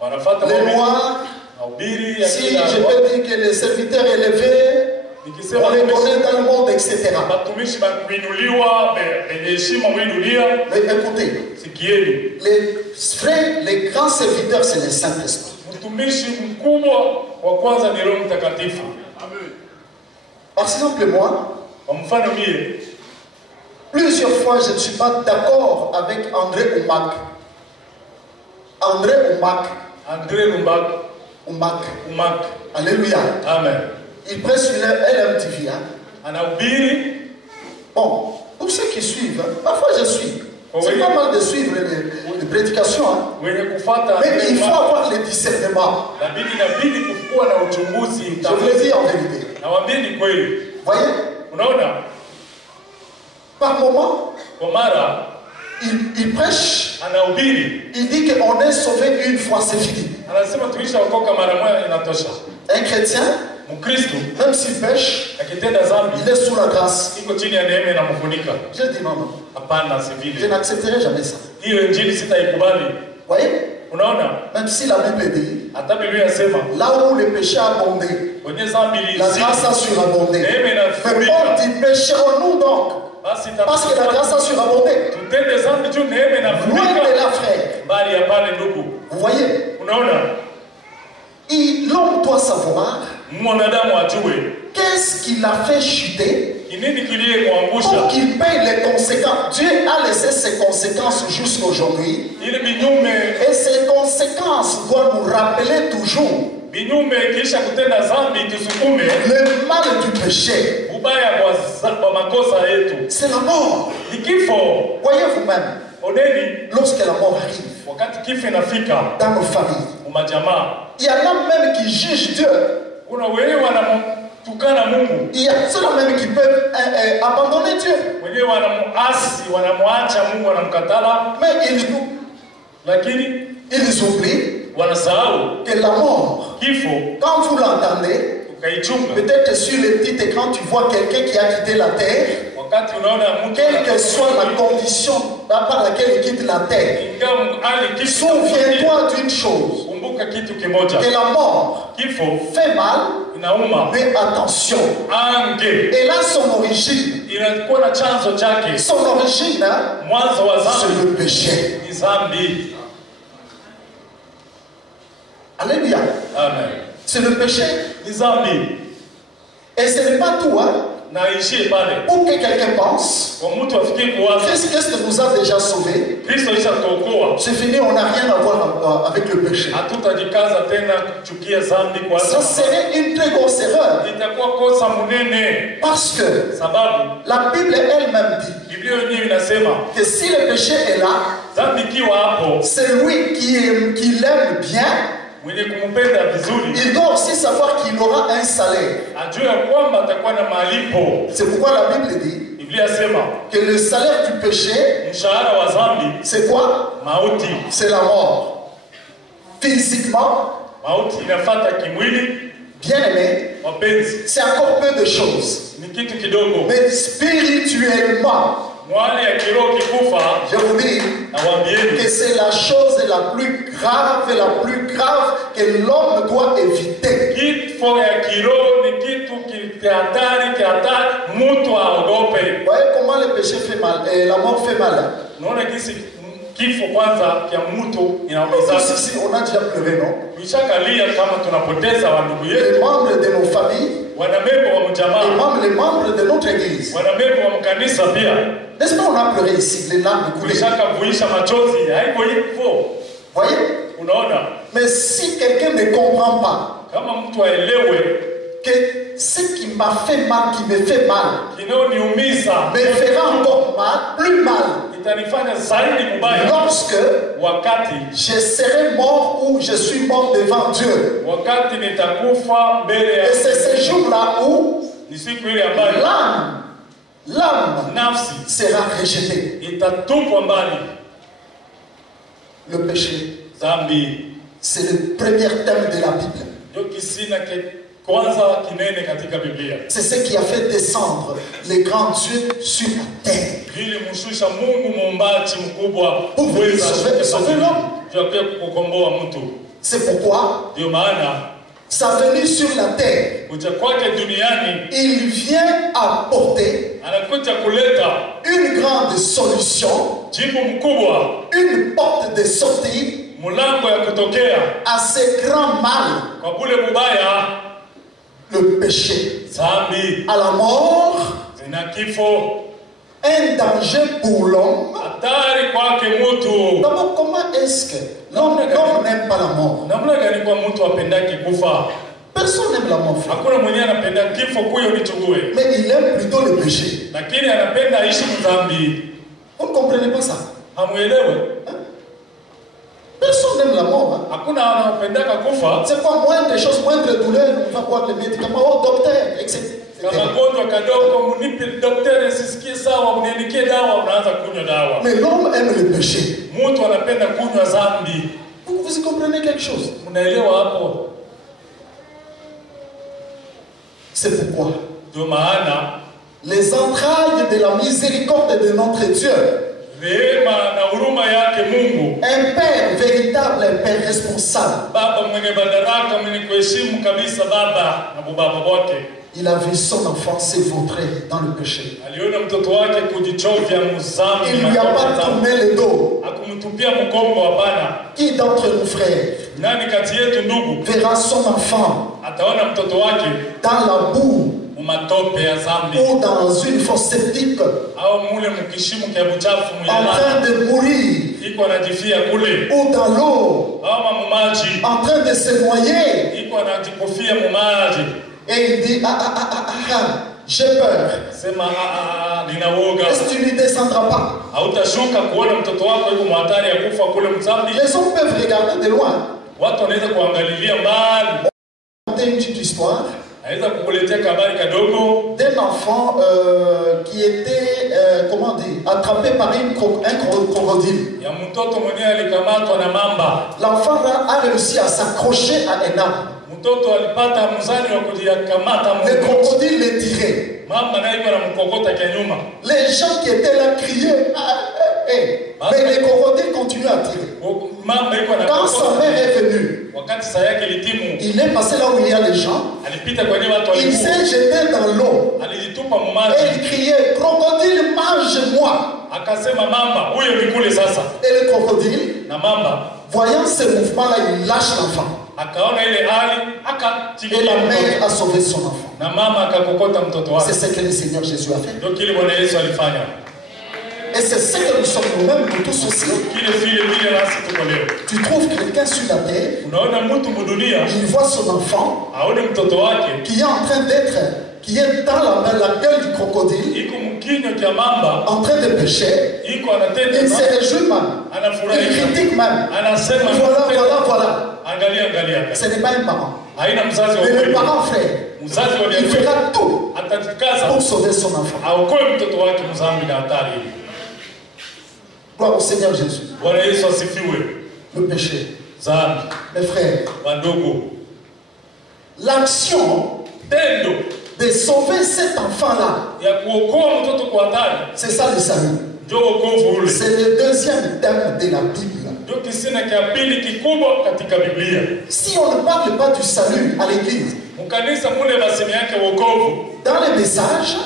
wanafuata les mahubiri, noirs. mahubiri ya Si kila je peux dire que les serviteurs élevés, nikisema on les watumishi- connaît dans le monde, etc. watumishi bakuinuliwa wenye heshima mwi dunia. Mais écoutez, Sikieni, les vrais, les grands serviteurs, c'est le Saint-Esprit. mtumishi mkubwa wa kwanza ni Roho Mtakatifu. Par exemple, moi, Kwa mfano mie, plusieurs fois, je ne suis pas d'accord avec André Oumak. André Oumak. Andre Oumak. Umak, Alléluia. amen, Il prêche sur LMTV. Hein. anahubiri. Bon, pour ceux qui suivent, hein, parfois je suis. C'est pas mal de suivre les prédications. Hein. Wenye kufuata Mais il faut avoir le discernement. inabidi kuwa na uchunguzi. Je vous le dis en vérité. Nawaambia ni kweli. Voyez, Unaona, par moment, kwa mara il prêche, anahubiri, il dit qu'on est sauvé une fois, c'est fini. anasema tulishaokoka mara moja inatosha. Un chrétien, Mkristo même s'il pêche, akitenda dhambi il est sous la grâce. iko chini ya neema inamfunika. Je dis non, non. Hapana, si Je vile. n'accepterai jamais ça. Hiyo injili sitaikubali. Voyez, Unaona, même si la Bible dit, hata Biblia inasema là où le péché a abondé, kwenye dhambi la ilizidi, grâce a surabondé. neema Mais inafurika. on dit, pécherons-nous donc, Basi parce que la grâce a surabondé. tutende dhambi juu neema Loin de inafurika. là, frère. Mbali ya pale, ndugu. Vous voyez, Unaona, l'homme doit savoir mwanadamu ajue qu'est-ce qui l'a fait chuter ni nini pour kiliyemwangusha, qu'il paye les conséquences. Dieu a laissé ses conséquences jusqu'à aujourd'hui. ili vinyume Et ces conséquences doivent nous rappeler toujours kisha kutenda dhambi tusukume le mal du péché. ubaya kwa makosa yetu. C'est la mort. Ni kifo. Voyez vous-même, Oneni, lorsque la mort arrive wakati kifo inafika dans nos familles, umajamaa, il y en a même qui jugent Dieu. kuna wenyewe wanamtukana Mungu, Il y a ceux-là même qui peuvent abandonner Dieu. wenyewe wanamuasi, wanamwacha Mungu, wanamkatala, Mais lakini ils oublient wanasahau que la mort, kifo. quand vous l'entendez, Ukaichunga peut-être sur le petit écran, tu vois quelqu'un qui a quitté la terre, wakati unaona mtu quelle que soit la condition par laquelle il quitte la terre. ingawa hali kifo, Souviens-toi d'une chose. kumbuka kitu kimoja. que la mort Kifo fait mal, inauma. mais attention. Ange Et là, son origine, inakuwa na chanzo chake. son origine, Mwanzo wa c'est dhambi le péché. ni dhambi. Alléluia. Amen. C'est le péché. Ni dhambi. Et ce n'est pas tout, hein. Na ishie pale. Pour que quelqu'un pense, Kwa mtu afikie kuwaza qu'est-ce qui nous a déjà sauvés? Kristo alishatuokoa. C'est fini, on n'a rien à voir avec le péché. Hatutajikaza tena kuchukia dhambi kwa Ça serait une très grosse erreur. itakuwa kosa munene, Parce que sababu la Bible elle-même dit Biblia yenyewe inasema que si le péché est là, dhambi ikiwa hapo, celui qui l'aime bien, mwenye kumpenda vizuri il doit aussi savoir qu'il aura un salaire. ajue ya kwamba atakuwa na malipo. C'est pourquoi la Bible dit Biblia yasema que le salaire du péché, mshahara wa dhambi c'est quoi? mauti. C'est la mort. Physiquement, Mauti inafuata kimwili, bien aimé, wapenzi, c'est encore peu de choses. ni kitu kidogo. Mais spirituellement, Mwale ya kiroho kikufa, je vous dis nawaambieni que c'est la chose la plus grave que l'homme doit éviter. kifo ya kiroho ni kitu kihatari, mtu aogope. Vous voyez comment le péché fait mal, et la mort fait mal. Unaona jinsi kifo kwanza ya mtu inaumiza. Ici, on a déjà pleuré, non? Tuishakalia kama tunapoteza wandugu Les yetu, membres de nos familles, wanamembo wa et mjamaa, même les membres de notre église. wanamembo wa mkanisa pia. N'est-ce pas, on a pleuré ici, les larmes coulaient. Tuishakavuisha machozi, haiko hivyo. Voyez? Unaona, Mais si quelqu'un ne comprend pas kama mtu aelewe que ce qui m'a fait mal, qui me fait mal, kinaoniumiza me fera encore mal, plus mal, itanifanya zaidi mubaya lorsque wakati je serai mort ou je suis mort devant Dieu. wakati nitakufa mbele ya Et c'est ce jour-là où ni siku ile ambayo l'âme nafsi sera rejetée. itatupwa mbali. Le péché, Dhambi c'est le premier thème de la Bible. ndio kisina kwanza kinene katika Biblia. C'est ce qui a fait descendre les grands dieux sur la terre. Ili mshusha Mungu muumbaji mkubwa Pour kuweza sauver l'homme. Tuakie kukomboa mtu. C'est pourquoi Ndio maana sa venue sur la terre, kuja kwake duniani il vient apporter anakuja kuleta une grande solution, jibu mkubwa, une porte de sortie mlango ya kutokea à ce grand mal, kwa bule mubaya, le péché, dhambi, à la mort, zina kifo, un danger pour l'homme. hatari kwake mtu. D'abord, comment est-ce que l'homme n'aime pas la mort? Namna gani kwa mtu apendaki kufa? Personne n'aime la mort, frère. Hakuna mwenye anapenda kifo kuyo nichugue, Mais il aime plutôt le péché. lakini anapenda aishi mdhambi. Vous ne comprenez pas ça? Hamuelewe? Personne n'aime la mort. Hein? Hakuna anaopendaka kufa. C'est quoi, moindre chose, moindre douleur, on va voir les médicaments, oh docteur, etc. Kama gonjwa kadogo, munipe daktari, sisikie sawa, mniandikie dawa, unaanza kunywa dawa. Mais l'homme aime le péché. Mtu anapenda kunywa dhambi. Vous y comprenez quelque chose? Mnaelewa hapo? C'est pourquoi Ndio maana les entrailles de la miséricorde de notre Dieu, rehema na huruma yake Mungu, un Père véritable, un Père responsable, Baba mwenye madaraka, mwenye kuheshimu kabisa baba na baba wake, il a vu son enfant s'évautrer dans le péché. aliona mtoto wake kujichovya muzambi. Il ne lui a pas tourné le dos. Akumtupia mgongo, hapana. Qui d'entre nous, frères, Nani kati yetu ndugu verra son enfant ataona mtoto wake dans la boue mumatope ya zambi ou dans une fosse septique, au mule mkishimu kya buchafu en muyama train de mourir, iko anajifia kule, ou dans l'eau, au mumaji en train de se noyer, iko anajikufia mumaji, et il dit, j'ai peur. sema ninawoga. Est-ce que tu ne descendras pas? Hautashuka kuona mtoto wako yuko mhatari ya kufa kule mzambi. Les hommes peuvent regarder de loin. Watu wanaweza kuangalilia mbali. Raconter une petite histoire Anaweza kukuletea habari kadogo d'un enfant qui était, comment dire, attrapé par un crocodile. ya mtoto mwenyewe alikamatwa na mamba. L'enfant a réussi à s'accrocher à un arbre. Mtoto alipata mzani wa kujikamata Le mkono. crocodile le tirait. Mamba naye iko anamkokota kwa nyuma. Les gens qui étaient là criaient. Mais le crocodile continuait à tirer. Mamba iko Quand sa anakokota. mère est venue, wakati saa yake ilitimu, il est passé là où il y a les gens. alipita kwenye watu Il walikuwa, s'est jeté dans l'eau. alijitupa Et mumaji, il criait, crocodile, mange-moi. akasema mamba huyo ni kule sasa. Et le crocodile, Na mamba voyant ce mouvement-là, il lâche l'enfant. akaona ile hali, Et akatilia la mtoto, mère a sauvé son enfant. na mama akakokota mtoto wake. C'est ce que le Seigneur Jésus a fait. Ndio kile Bwana Yesu alifanya, Et c'est ce que nous sommes nous-mêmes, nous tous aussi. kile vile nasi tuko leo. Tu trouves quelqu'un sur la terre, Unaona mtu mudunia il voit son enfant aone mtoto wake qui est en train d'être, qui est dans la gueule du crocodile, iko mkinywa cha mamba, en train de pécher. iko Il anatenda, se réjouit même. Il anafurahia, critique même. anasema Voilà. angalia. Ce n'est pas un parent. Haina mzazi wa Mais le kweli. parent, frère, Mzazi wa il kweli fera tout atajikaza pour sauver son enfant. aokoe mtoto wake mzambi na hatari hii. Gloire au Seigneur Jésus. Bwana Yesu asifiwe. Le péché. Zambi, Mes frères, wadogo, l'action tendo de sauver cet enfant-là, ya kuokoa mtoto kwa hatari c'est ça le salut. ndio wokovu ule. C'est le deuxième thème de la Bible. Ndio kisina cha pili kikubwa katika Biblia. Si on ne parle pas du salut à l'église, Mkanisa mule basemi yake wokovu, dans les messages,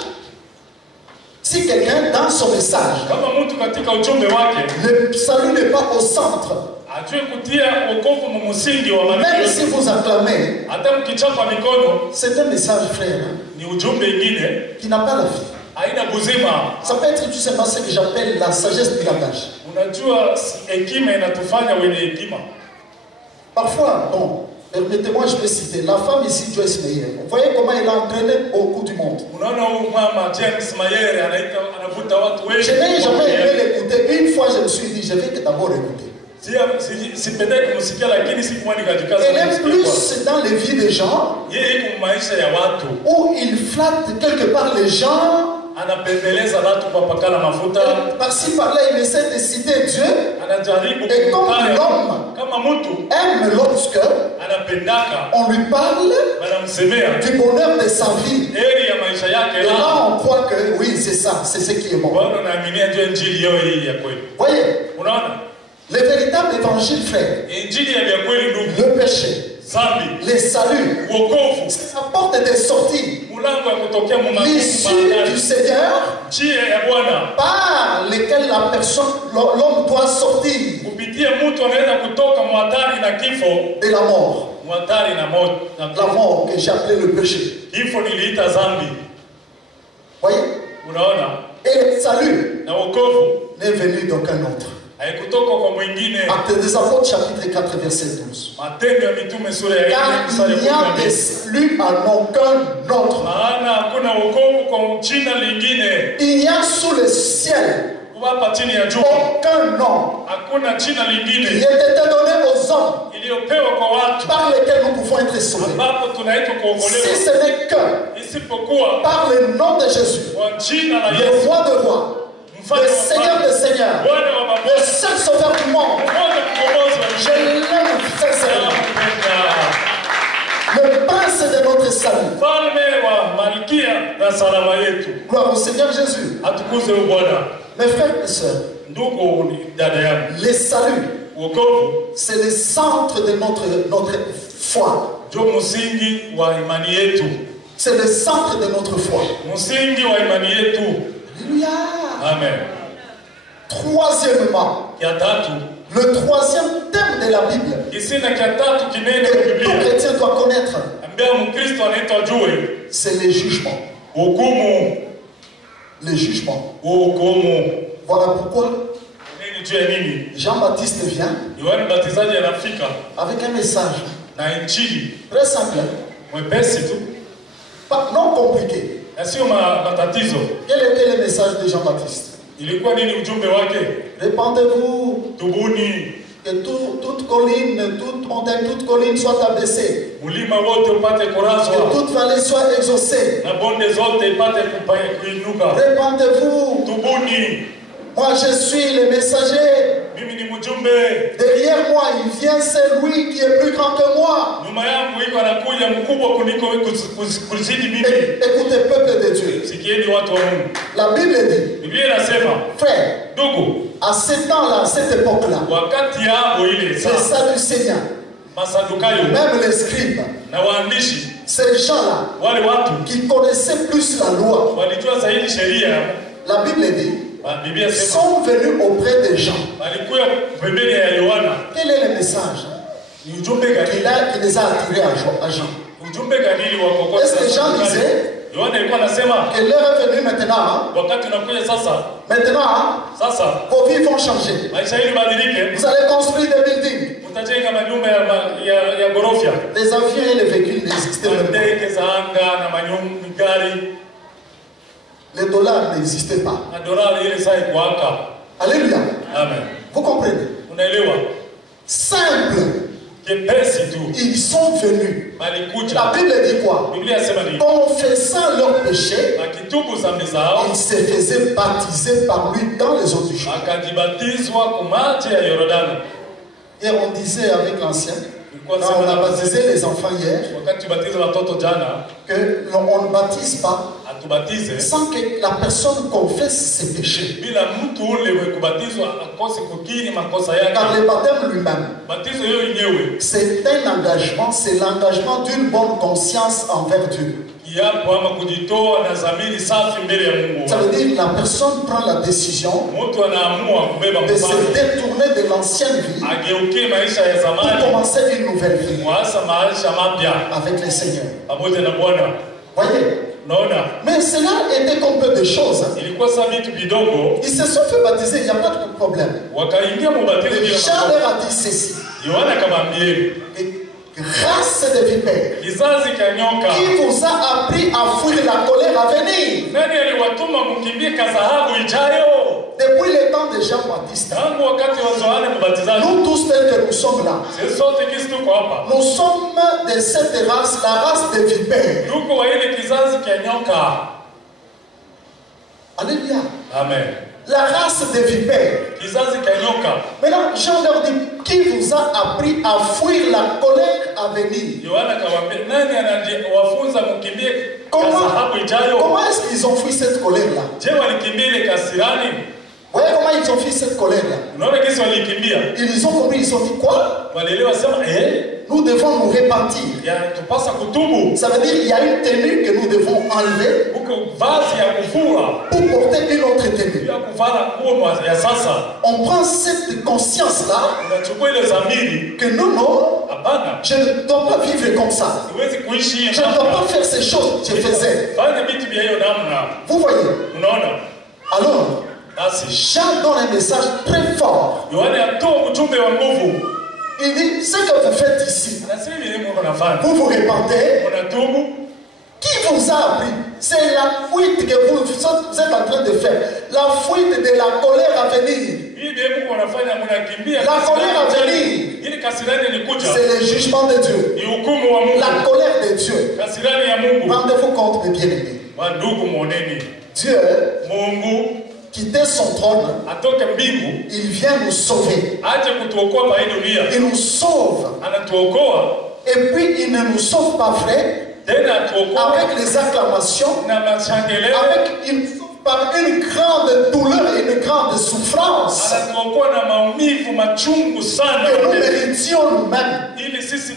si quelqu'un dans son message, kama mtu katika ujumbe wake le salut n'est pas au centre, ajue kutia wokovu mumusingi wa même maneno, si vous acclamez, hata mkichapa mikono c'est un message, frère, ni ujumbe ingine qui n'a pas la vie. haina buzima. Ça peut être tout simplement ce que j'appelle la sagesse du langage. Unajua hekima inatufanya wenye hekima. Parfois, bon, permettez-moi, je peux citer la femme ici, Joyce Meyer. Vous voyez comment elle a entraîné beaucoup du monde. Unaona huyu mama James Mayere anavuta watu wengi. Je n'ai jamais aimé l'écouter. Une fois, je me suis dit, je vais d'abord écouter. Sipendeki kumsikia lakini siku moja nikajikaza. Elle est plus dans les vies des gens, Yeye iko maisha ya watu. où il flatte quelque part les gens. Anapembeleza watu kwa pakana mafuta. Par-ci, par-là, il essaie de citer Dieu. Anajaribu Et comme kumtaya. l'homme Kama mtu aime lorsque anapendaka on lui parle wanamsemea du bonheur de sa vie. heri ya maisha yake. Et là, on croit que oui, c'est ça, c'est ce qui est bon. Bwana naaminia ndio injili hiyo hii ya kweli. Voyez, Unaona? le véritable évangile, frère, Injili ya kweli ndugu. le péché, Zambi, les saluts, wokovu, c'est la porte de sortie, mulango ya kutokea l'issue du Seigneur njia ya Bwana. par lesquelles la personne, l'homme doit sortir Kupitia mtu anaweza kutoka mwatari na kifo, de la mort. mwatari na moto na La mort que j'ai appelée le péché. kifo niliita zambi. Voyez? Unaona? Et le salut Na wokovu n'est venu d'aucun autre. haikutoka kwa mwingine. Actes des Apôtres, chapitre 4, verset 12. Matendo ya Mitume sura ya 4 Car mstari il n'y a de 12. salut en aucun autre. Maana hakuna wokovu kwa jina lingine Il n'y a sous le ciel hapa chini ya jua, aucun nom hakuna jina qui lingine ait été donné aux hommes iliyopewa kwa watu par lesquels nous pouvons être sauvés. ambapo tunaitwa Si kuokolewa ce n'est que isipokuwa par le nom de Jésus, kwa jina la le Yesu, roi de rois, mfalme le wa Seigneur wafalme, des seigneurs, Bwana wa le mabwana, seul sauveur du monde. mmoja mkombozi wa Je nchi. l'aime sincèrement. Nampenda Le prince de notre salut. mfalme wa malkia na salama yetu. Gloire au Seigneur Jésus. Atukuze huyu Bwana. Mes frères et sœurs, Ndugu ni dada yangu, le salut, wokovu c'est le centre de notre foi. ndio msingi wa imani yetu, C'est le centre de notre foi. msingi wa imani yetu. Alléluia. Amen. Troisièmement, Ya tatu, le troisième thème de la Bible kisina cha tatu kinene que tout Biblia chrétien doit connaître, ambaye Mkristo anaitwa jue, c'est le jugement. hukumu. Le jugement. Hukumu Voilà pourquoi nini juu ya nini? Jean-Baptiste vient Yohana Mbatizaji anafika avec un message na injili très simple, mwepesi tu, non compliqué. na sio matatizo. Quel était le message de Jean-Baptiste? Ilikuwa nini ujumbe wake? Répandez-vous, Tubuni, que toute colline, toute montagne, toute colline soit abaissée, mulima wote upate que kurazwa toute vallée soit exaucée. na bonde zote ipate kuinuka. Répandez-vous. Tubuni, Moi, je suis le messager. mimi ni mjumbe, Derrière moi, il vient celui qui est plus grand que moi. nyuma yangu iko anakuja mkubwa kuliko kuzidi mimi. Écoutez, peuple de Dieu. Sikieni watu wa Mungu. La Bible dit, Biblia inasema, frère, ndugu, à ce temps-là, à cette époque-là, wakati yao ile le sasa salut Seigneur Masadukayo, même les scribes, na waandishi, ces gens-là wale watu qui connaissaient plus la loi, walijua zaidi sheria, la Bible dit, Biblia sema sont venus auprès des gens. walikuwa pembeni ya Yohana. Quel est le message Ni ujumbe gani? qui les a attirés à Jean? Ujumbe gani wa kokota? Est-ce que Jean disait Yohana alikuwa anasema que l'heure est venue maintenant, wakati unakuja sasa, sasa, vos vies vont changer. maisha yenu badilike, Vous allez construire des buildings. mtajenga manyumba ya gorofya. Les avions et les véhicules n'existaient même pas. Ndege za anga na manyumba, gari, Les dollars n'existaient pas. na dolari ile sai kuaka. Alléluia. Amen. Vous comprenez? Unaelewa? Simple. Kepesi tu. Ils sont venus. Balikuja. La Bible dit quoi? Biblia inasema nini? Confessant leurs péchés, Akitubu zambi zao, ils se faisaient baptiser par lui dans les eaux du Jourdain. akajibatizwa kwa maji ya Yordani. Hier, on disait avec l'ancien, quand on a baptisé les enfants hier, Wakati tubatiza watoto jana, qu'on ne baptise pas atubatize sans que la personne confesse ses péchés. bila mtu ule wa kubatizwa akose kukiri makosa yake. Car le baptême lui-même, Batizo hiyo yenyewe c'est un engagement, c'est l'engagement d'une bonne conscience envers Dieu. kiapo ama kujitoa na dhamiri safi mbele ya Mungu. Ça veut dire que la personne prend la décision Mtu anaamua kubeba de se mfano, détourner de l'ancienne vie ageukie maisha ya pour zamani, commencer une nouvelle vie kuanza maisha mapya avec le Seigneur. pamoja na Bwana. Voyez? Naona Mais cela était comme peu de choses. ilikuwa saa vitu vidogo, Ils se sont fait baptiser, il n'y a pas de problème. wakaingia mubatizo bila Jean makosa. leur a dit ceci. Yohana akamwambia, Race de vipères, kizazi cha nyoka, qui vous a appris à fuir la colère à venir nani aliwatuma mkimbie kadhabu ijayo? depuis le temps de Jean-Baptiste? Tangu wakati wa Yohana Mbatizaji, Nous tous tels que nous sommes là, sisi sote kisi tuko hapa, nous sommes de cette race, la race des vipères. tuko wa ile kizazi cha nyoka. Alléluia. Amen. La race des vipères. Kizazi cha nyoka. Maintenant, Jean leur dit, qui vous a appris à fuir la colère à venir? Yohana akamwambia, nani anawafunza mkimbie kadhabu ijayo? Comment est-ce qu'ils ont fui cette colère-là? Je, walikimbia ile kasirani? Voyez comment ils ont fui cette colère-là? Unaona kisi walikimbia? Ils ont compris, ils ont dit quoi? Walielewa sema Nous devons nous repentir. ya tupasa kutubu. Ça veut dire qu'il y a une tenue que nous devons enlever Huko vazi ya kuvua, pour porter une autre tenue. ya kuvala nguo ya sasa. On prend cette conscience-là Unachukua ile dhamiri, que non, hapana, je ne dois pas vivre comme ça. siwezi kuishi hiyo Je ne dois pas namna. faire ces choses que je faisais. Fanya vitu vya hiyo namna. Vous voyez? Unaona? Alors, Basi Jean donne un message très fort. Yohana atoa ujumbe wa nguvu. Il dit, ce que vous faites ici, Anasema ile Mungu anafanya. vous vous repentez. Unatubu. Qui vous a appris? C'est la fuite que vous êtes en train de faire. La fuite de la colère à venir. Hii ndiye Mungu anafanya, mnakimbia. La colère à venir. Ile kasirani ilikuja. C'est le jugement de Dieu. Ni hukumu wa Mungu. La colère de Dieu. Kasirani ya Mungu. Rendez-vous compte, mes bien-aimés. Wandugu muoneni. Dieu, Mungu quitter son trône, atoke mbingu il vient nous sauver. aje kutuokoa kwa hii dunia. Il nous sauve. Anatuokoa Et puis, il ne nous sauve pas vrai tena atuokoa avec les acclamations, na mashangeleo. par une grande douleur et une grande souffrance Anatuokoa na maumivu machungu sana que nous méritions nous-mêmes. ili sisi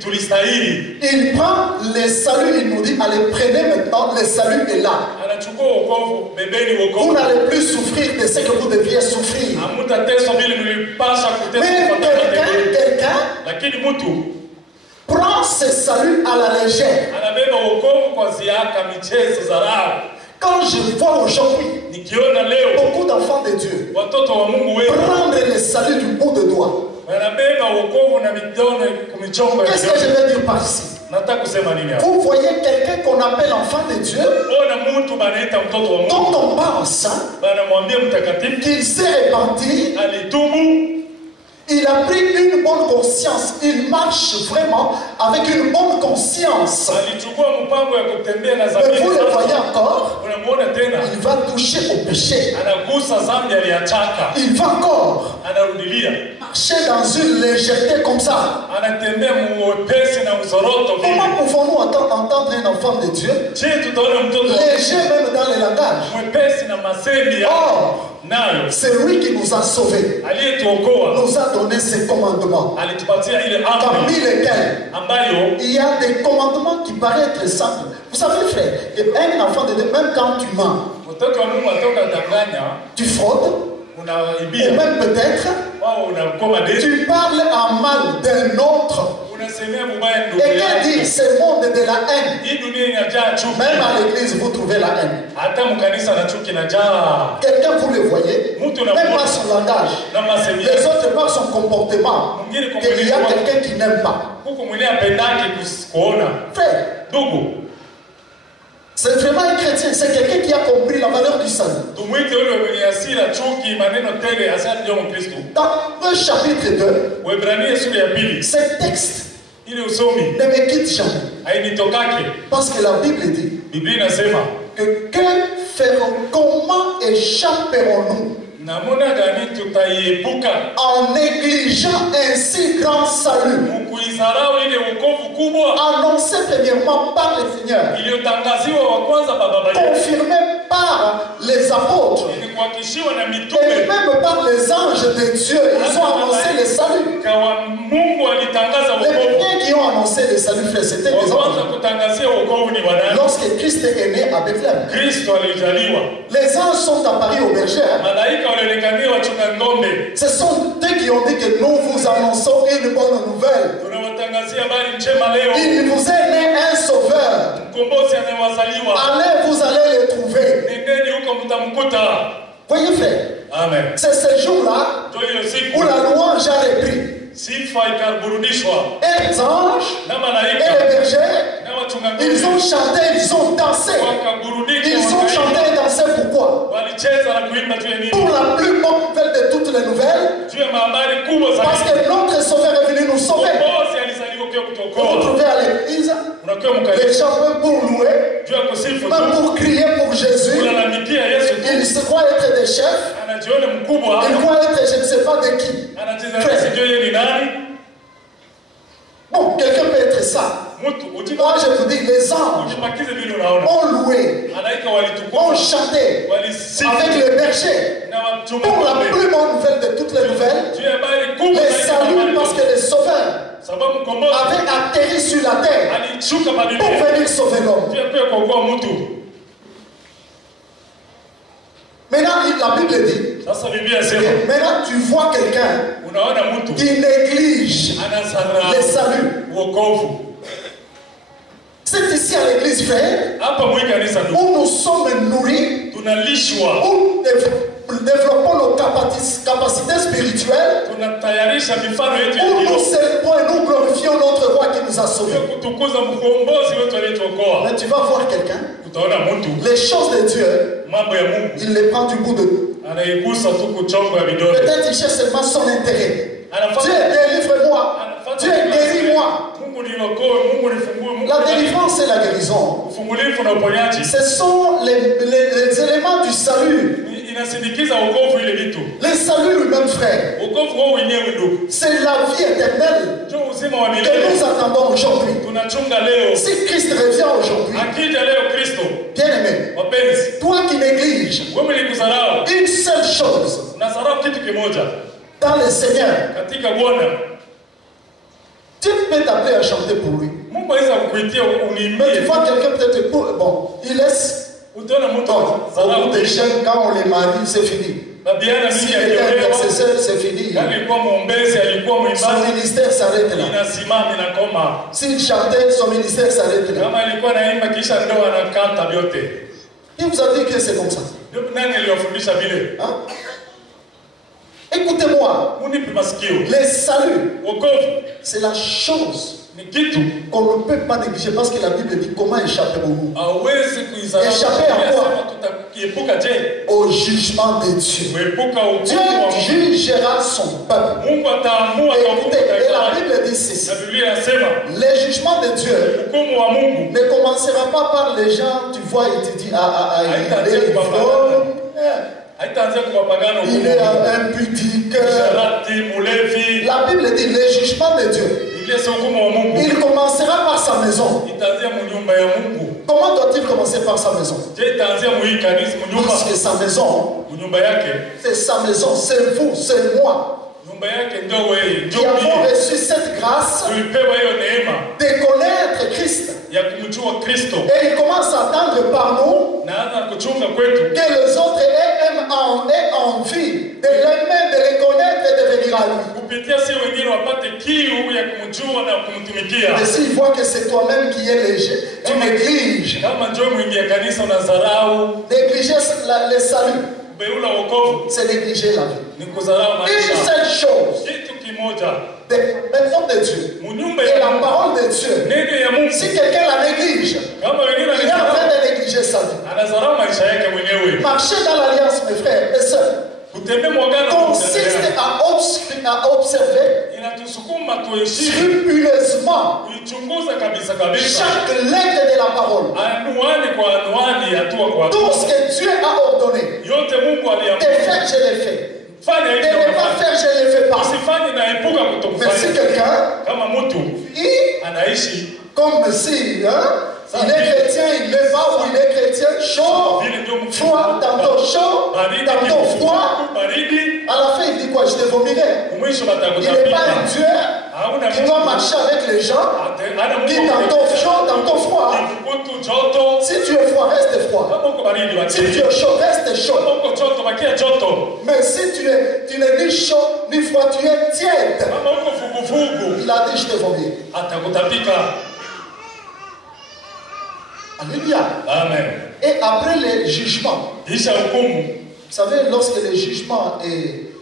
tulistahili. Il prend le salut, il nous dit, allez, prenez maintenant, le salut est là. Anachukua wokovu, bebeni Vous wokovu. n'allez plus souffrir de ce que vous deviez souffrir. Hamutateswa vile mlipasha kuteswa Mais kufuatana na desturi. quelqu'un Lakini mtu prend ce salut à la légère. anabeba wokovu kwa ziaka, michezo, dharau. Quand je vois aujourd'hui Nikiona leo beaucoup d'enfants de Dieu watoto wa Mungu wetu prendre le salut du bout de doigt, wanabeba wokovu na midone kumichongo ya qu'est-ce que je vidole. veux dire par ici? Nataka kusema nini hapa? Vous voyez quelqu'un qu'on appelle enfant de Dieu, Ona mtu banaita mtoto wa Mungu, dont on pense banamwambia mtakatifu, qu'il s'est repenti, alitubu, il a pris une bonne conscience, il marche vraiment avec une bonne conscience. alichukua mpango ya kutembea na Mais dhamiri. vous le voyez encore, Unamuona tena il va toucher au péché. anagusa dhambi aliyachaka, Il va encore anarudilia, marcher dans une légèreté comme ça. anatembea mwepesi na mzoroto vile. Comment pouvons-nous entendre un enfant de Dieu Je, tutaona mtoto léger même dans les langages? mwepesi na masemi ya nayo. C'est lui qui nous a sauvés, Aliyetuokoa nous a donné ses commandements, alitupatia ile parmi amri lesquels ambayo il y a des commandements qui paraissent très simples. Vous savez, frère, un enfant de Dieu, même quand tu mens, mtoto wa Mungu atoka danganya, tu fraudes, unaibia, ou même peut-être, au unakoma deni, tu parles en mal d'un autre. unasemea mubaya ndugu Et yako. qu'est dit ce monde de la haine? Hii dunia inajaa chuki. Même à l'église, vous trouvez la haine. Hata mkanisa na chuki inajaa. Quelqu'un, vous le voyez, même par son langage, na masemi les yake. autres par son comportement, qu'il y a quelqu'un qui n'aime pas. Huko mwingine apendake kuona. Frère, Ndugu, c'est vraiment un chrétien, c'est quelqu'un qui a compris la valeur du salut. tumwite yule mwenye hasira, chuki, maneno tele, hasa ndio Mkristo. Dans le chapitre 2, Waebrania sura ya pili. ce texte Ile usomi ne me quitte jamais. hainitokake. Parce que la Bible dit Biblia inasema que comment échapperons-nous namuna gani tutaiepuka en négligeant un si grand salut mkuizarau ile wokovu kubwa annoncé premièrement par le Seigneur, iliyotangaziwa wa kwanza baba yetu, confirmé par les apôtres ilikuhakikishiwa na et mitume, même par les anges de Dieu. Ils ont annoncé le salut. kawa Mungu alitangaza Les wokovu. premiers qui ont annoncé le salut, frère, c'était Wa les kwanza anges. kutangazia wokovu ni wanani? Lorsque Christ est né à Bethléem, Kristo alijaliwa. les anges sont apparus aux bergers. Malaika walionekania wachunga ng'ombe. Ce sont eux qui ont dit que nous vous annonçons une bonne nouvelle. Tunawatangazia habari njema leo. Il vous est né un sauveur. Mkombozi amewazaliwa. Allez, vous allez le trouver. Nendeni huko mtamkuta. Voyez, frère, Amen. c'est ce jour-là Ndio hiyo où siku la louange a repris. sifa ikaburudishwa Et les anges na et malaika les bergers, na wachunga ils ont ng'ombe chanté, ils ont dansé. wakaburudika, Ils ont chanté et dansé pourquoi? walicheza na kuimba juu ya nini? Pour la plus bonne nouvelle de toutes les nouvelles, Juu ya habari kubwa parce zaidi. que notre sauveur est venu nous sauver. Mkombozi alizaliwa kwa Vous kutuokoa. trouvez à l'église, Unakuwa les mkanisa gens même pour louer, juu ya kusifu même tu, pour crier pour Jésus. kulalamikia Yesu tu, Ils se croient être des chefs, anajiona mkubwa, ils croient être je ne sais pas de qui. anajizania sijui yeye ni nani. Bon, quelqu'un peut être ça. Mtu Moi je vous dis, les anges ujipakize vile unaona. ont loué, Malaika ont walitukuza, chanté walisifu avec les bergers. na wachunga Pour la ng'ombe. plus bonne nouvelle de toutes les nouvelles, Juu ya habari kubwa les zaidi ya saluts habari parce kubwa. que les sauveurs Sababu mkombozi avaient atterri sur la terre alishuka pa pour dunia venir sauver l'homme. juu ya pia kuokoa mtu. Maintenant, la Bible dit, Sasa Biblia inasema que maintenant tu vois quelqu'un unaona mtu qui néglige anasarau le salut. wokovu. C'est ici à l'église, frère, Hapa mwi kanisa ndugu, où nous sommes nourris, tunalishwa, où nous développons nos capacités spirituelles, tunatayarisha mifano yetu ya où nous kiroho célébrons et nous glorifions notre roi qui nous a sauvés. ya kutukuza mkombozi wetu aliyetuokoa. Mais tu vas voir quelqu'un, Utaona mtu les choses de Dieu, mambo ya Mungu il les prend du bout de nous. anaigusa tu kuchongo ya vidole. Peut-être il cherche seulement son intérêt. Anafanya Dieu, délivre-moi. Dieu, guéris-moi. Mungu niokoe, Mungu nifungue, Mungu La délivrance et la guérison, ufungulifu na uponyaji. ce sont les éléments du salut. Inasindikiza wokovu ile vitu. Le salut lui-même, frère, Wokovu wao wenyewe ndugu. c'est la vie éternelle Ndio uzima wa que milele. nous attendons aujourd'hui. Tunachunga leo. Si Christ revient aujourd'hui, Akija leo Kristo, bien-aimé, wapenzi, toi qui négliges wewe ni kuzarau. une seule chose Unasarau kitu kimoja dans le Seigneur, katika Bwana. Dieu peut t'appeler à chanter pour lui. Mungu aweza kukuitia Mais tu uniimbie. vois quelqu'un peut-être pour... Bon, il laisse... Utaona mtu Bon, zarau beaucoup de jeunes, quand on les marie, c'est fini. babiana S'il mingi était akiolewa, intercesseur, c'est fini. kama ilikuwa mwombezi, alikuwa Son mwimbaji, ministère s'arrête là. inasimama inakoma. S'il chantait, son ministère s'arrête là. Kama ilikuwa naimba kisha ndio anakata vyote. Qui vous a dit que c'est comme ça? Ndio nani aliwafundisha vile? Hein? Écoutez-moi, Munipe masikio. le salut, Wokovu c'est la chose ni kitu qu'on ne peut pas négliger parce que la Bible dit comment échapper au nous? hawezi kuizarau. Échapper à quoi? Sema tutakiepuka je? Au jugement de Dieu. Kuepuka Dieu hukumu wa Mungu. jugera son peuple. Mungu ataamua kwa Écoutez, hukumu et la taifa. Bible dit ceci. Na Biblia inasema Le jugement de Dieu hukumu wa Mungu ne commencera pas par les gens, tu vois, et tu dis, il est fraude. Il est impudique. La Bible dit le jugement de Dieu. Il commencera par sa maison. Comment doit-il commencer par sa maison? Parce que sa maison, c'est sa maison, c'est vous, c'est moi. Qui avons reçu cette grâce de connaître Christ. Et il commence à attendre par nous que les autres aient envie de l'aimer, de les connaître et de venir à lui. Mais s'il voit que c'est toi-même qui es léger, tu négliges. Négliger le salut, c'est négliger la vie. Une seule chose, des maisons de Dieu et la parole de Dieu. Si quelqu'un la néglige, il est en train de négliger sa vie. Marcher dans l'alliance, mes frères et sœurs, consiste à observer scrupuleusement chaque lettre de la parole. Tout ce que Dieu a ordonné de faire, je l'ai fait. De ne pas faire, je ne le fais pas. Mais si quelqu'un comme si il est chrétien, il n'est pas, ou il est chrétien, chaud, froid, tantôt chaud, tantôt froid. À la fin, il dit quoi? Je te vomirai. Il n'est pas un Dieu qui doit marcher avec les gens qui tantôt chaud, tantôt froid. Si tu es froid, reste froid. Si tu es chaud, reste chaud. Mais si tu n'es ni chaud ni froid, tu es tiède. Il a dit je te vomirai. Alléluia. Amen. Et après les jugements, vous savez, lorsque le jugement est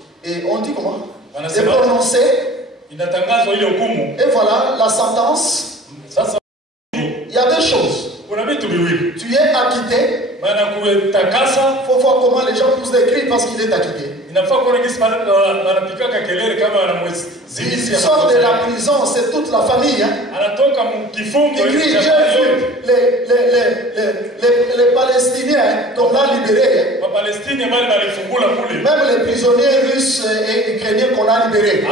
on dit comment? Est prononcé. Et voilà la sentence. Il y a deux choses. Tu es acquitté. Il faut voir comment les gens poussent des cris parce qu'il est acquitté. Il sort de la prison, c'est toute la famille. Il crie, j'ai vu les Palestiniens qu'on a libérés. Même les prisonniers russes et ukrainiens qu'on a libérés. Les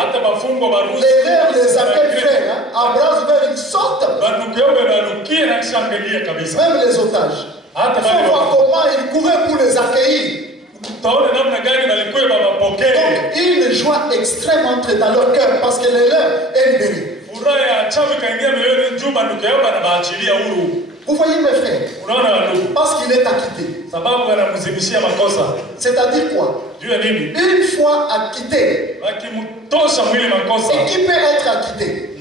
leurs les appellent frères. À bras ouverts, ils sortent. Même les otages. Il faut voir comment ils couraient pour les accueillir. Donc, une joie extrême entre dans leur cœur parce que le leur est libéré. Vous voyez mes frères, parce qu'il est acquitté. C'est-à-dire quoi? Une fois acquitté, et qui peut être acquitté?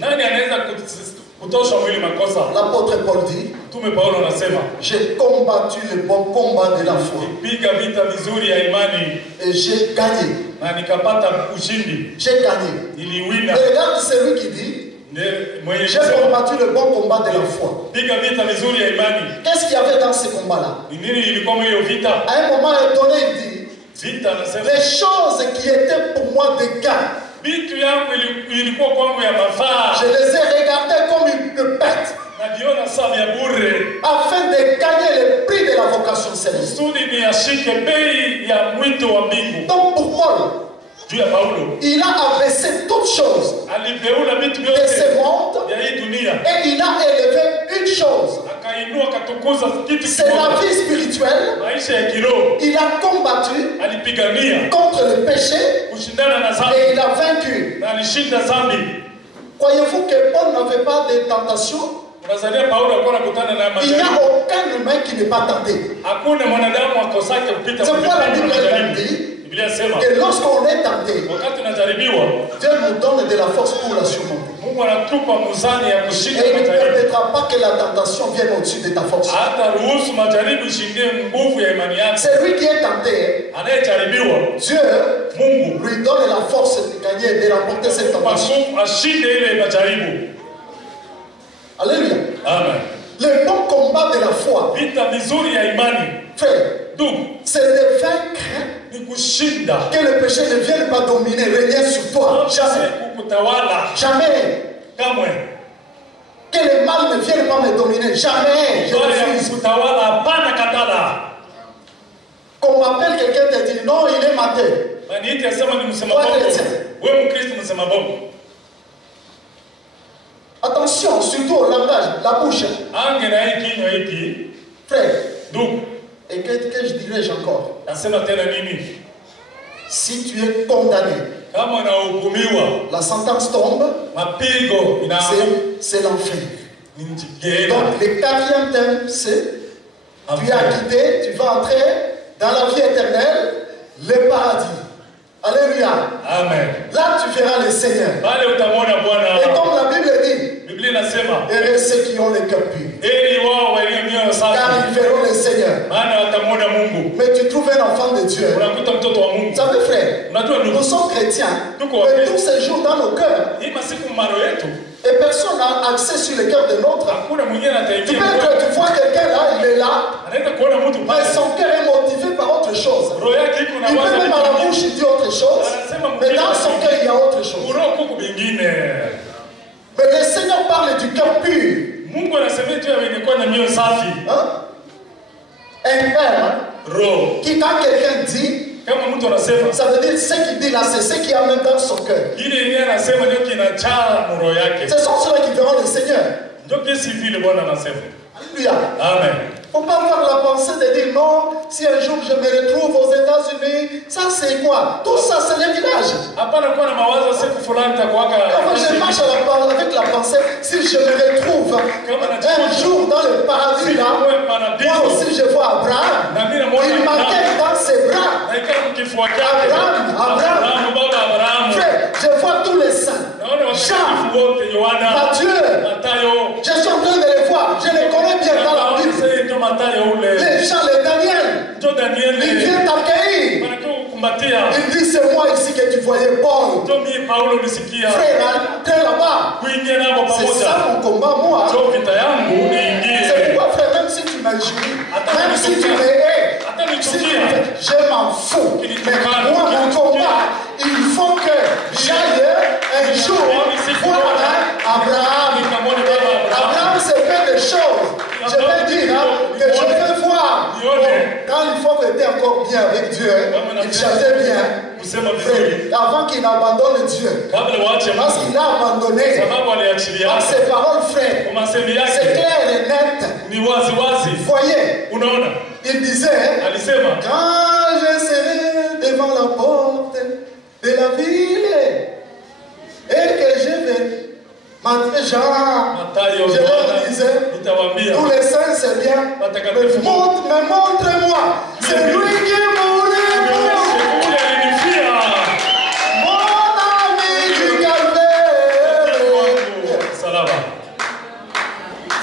L'apôtre Paul dit, j'ai combattu le bon combat de la foi et j'ai gagné. J'ai gagné. Et regarde celui qui dit, j'ai combattu le bon combat de la foi. Qu'est-ce qu'il y avait dans ce combat-là? À un moment donné, il dit, les choses qui étaient pour moi des gains, je les ai regardées comme une perte afin de gagner le prix de la vocation céleste. Donc pour Paul, il a abaissé toutes choses de ce monde et il a élevé une chose. C'est la vie spirituelle. Il a combattu contre le péché et il a vaincu. Croyez-vous que Paul n'avait pas de tentation? Il n'y a aucun humain qui n'est pas tenté. C'est pourquoi la Bible dit que lorsqu'on est tenté, Dieu nous donne de la force pour la surmonter. Et il ne permettra pas que la tentation vienne au-dessus de ta force. C'est lui qui est tenté. Dieu lui donne la force de gagner et de remporter cette tentation. Alléluia. Amen. Le bon combat de la foi, frère, c'est de vaincre que le péché ne vienne pas dominer, régner sur toi. Jamais. Jamais. Que le mal ne vienne pas me dominer. Jamais. Je refuse. Qu'on m'appelle quelqu'un te dit, dit non, il est maté. Toi, chrétien. Attention, surtout au langage, la bouche. Frère, et que je dirais-je encore? Si tu es condamné, la sentence tombe, c'est l'enfer. Donc, le 4e thème, c'est tu es acquitté, tu vas entrer dans la vie éternelle, le paradis. Alléluia. Amen. Là, tu verras le Seigneur. Et comme la Bible dit, et ceux qui ont le cœur pur, car ils verront le Seigneur. Mais tu trouves un enfant de Dieu. Vous savez, frère, nous sommes chrétiens, mais tous ces jours dans nos cœurs, et personne n'a accès sur le cœur de l'autre. Tu vois quelqu'un là, il est là, mais son cœur est motivé par autre chose. Il peut même à la bouche il dit autre chose, mais dans son cœur il y a autre chose. Mais le Seigneur parle du cœur pur. Hein? Un père qui, quand quelqu'un dit, ça veut dire ce qu'il dit là, c'est ce qui amène dans son cœur. Ce sont ceux-là qui verront le Seigneur. Alléluia. Amen. Il ne faut pas avoir la pensée de dire non, si un jour je me retrouve aux États-Unis, ça c'est quoi? Tout ça c'est le village. Je marche avec la pensée, si je me retrouve un jour dans le paradis là, moi aussi je vois Abraham, il manquait dans ses bras. Abraham. Frère, je vois tous les saints. Jean, Matthieu, je suis en train de les voir, je les connais bien dans la Bible. Les gens, les Daniel, ils viennent t'accueillir. Il dit c'est moi ici que tu voyais Paul. Frère, t'es là-bas. C'est ça mon combat, moi. C'est pourquoi, frère, même si tu m'injuries, même si tu me hais, je m'en fous. Mais moi, mon combat, il faut que j'aille un jour voir Abraham. Abraham, c'est plein de choses. Je vais dire que je vais voir. Quand il faut que tu es encore bien avec Dieu, il chantait bien. Avant qu'il n'abandonne Dieu. Parce qu'il a abandonné. Par ses paroles, frère. C'est clair et net. Voyez. Il disait, quand je serai devant la porte de la ville et que je vais Jean, je leur disais, tous les saints c'est bien, mais montre-moi, c'est lui qui est mon ami du calvaire.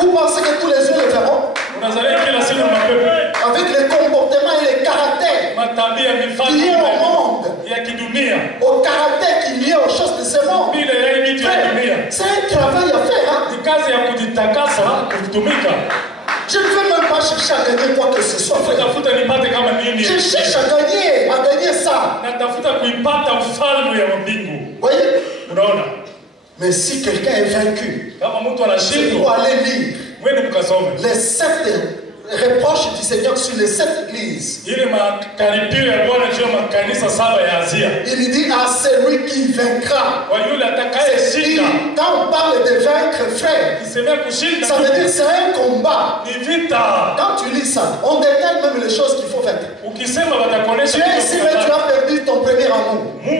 Vous pensez que tous les yeux le verront? Avec les comportements et les caractères liés au monde, au caractère qui est lié aux choses de ce monde. C'est un travail à faire. Hein? Je ne veux même pas chercher à gagner quoi que ce soit. Je cherche à gagner ça. Voyez? Mais si quelqu'un est vaincu, je dois aller lire les 7 reproches du Seigneur sur les 7 églises. Il dit à celui qui vaincra. Quand on parle de vaincre, frère, ça veut dire c'est un combat. Quand tu lis ça, on détaille même les choses qu'il faut vaincre. Tu es ici, mais tu as perdu ton premier amour. Tu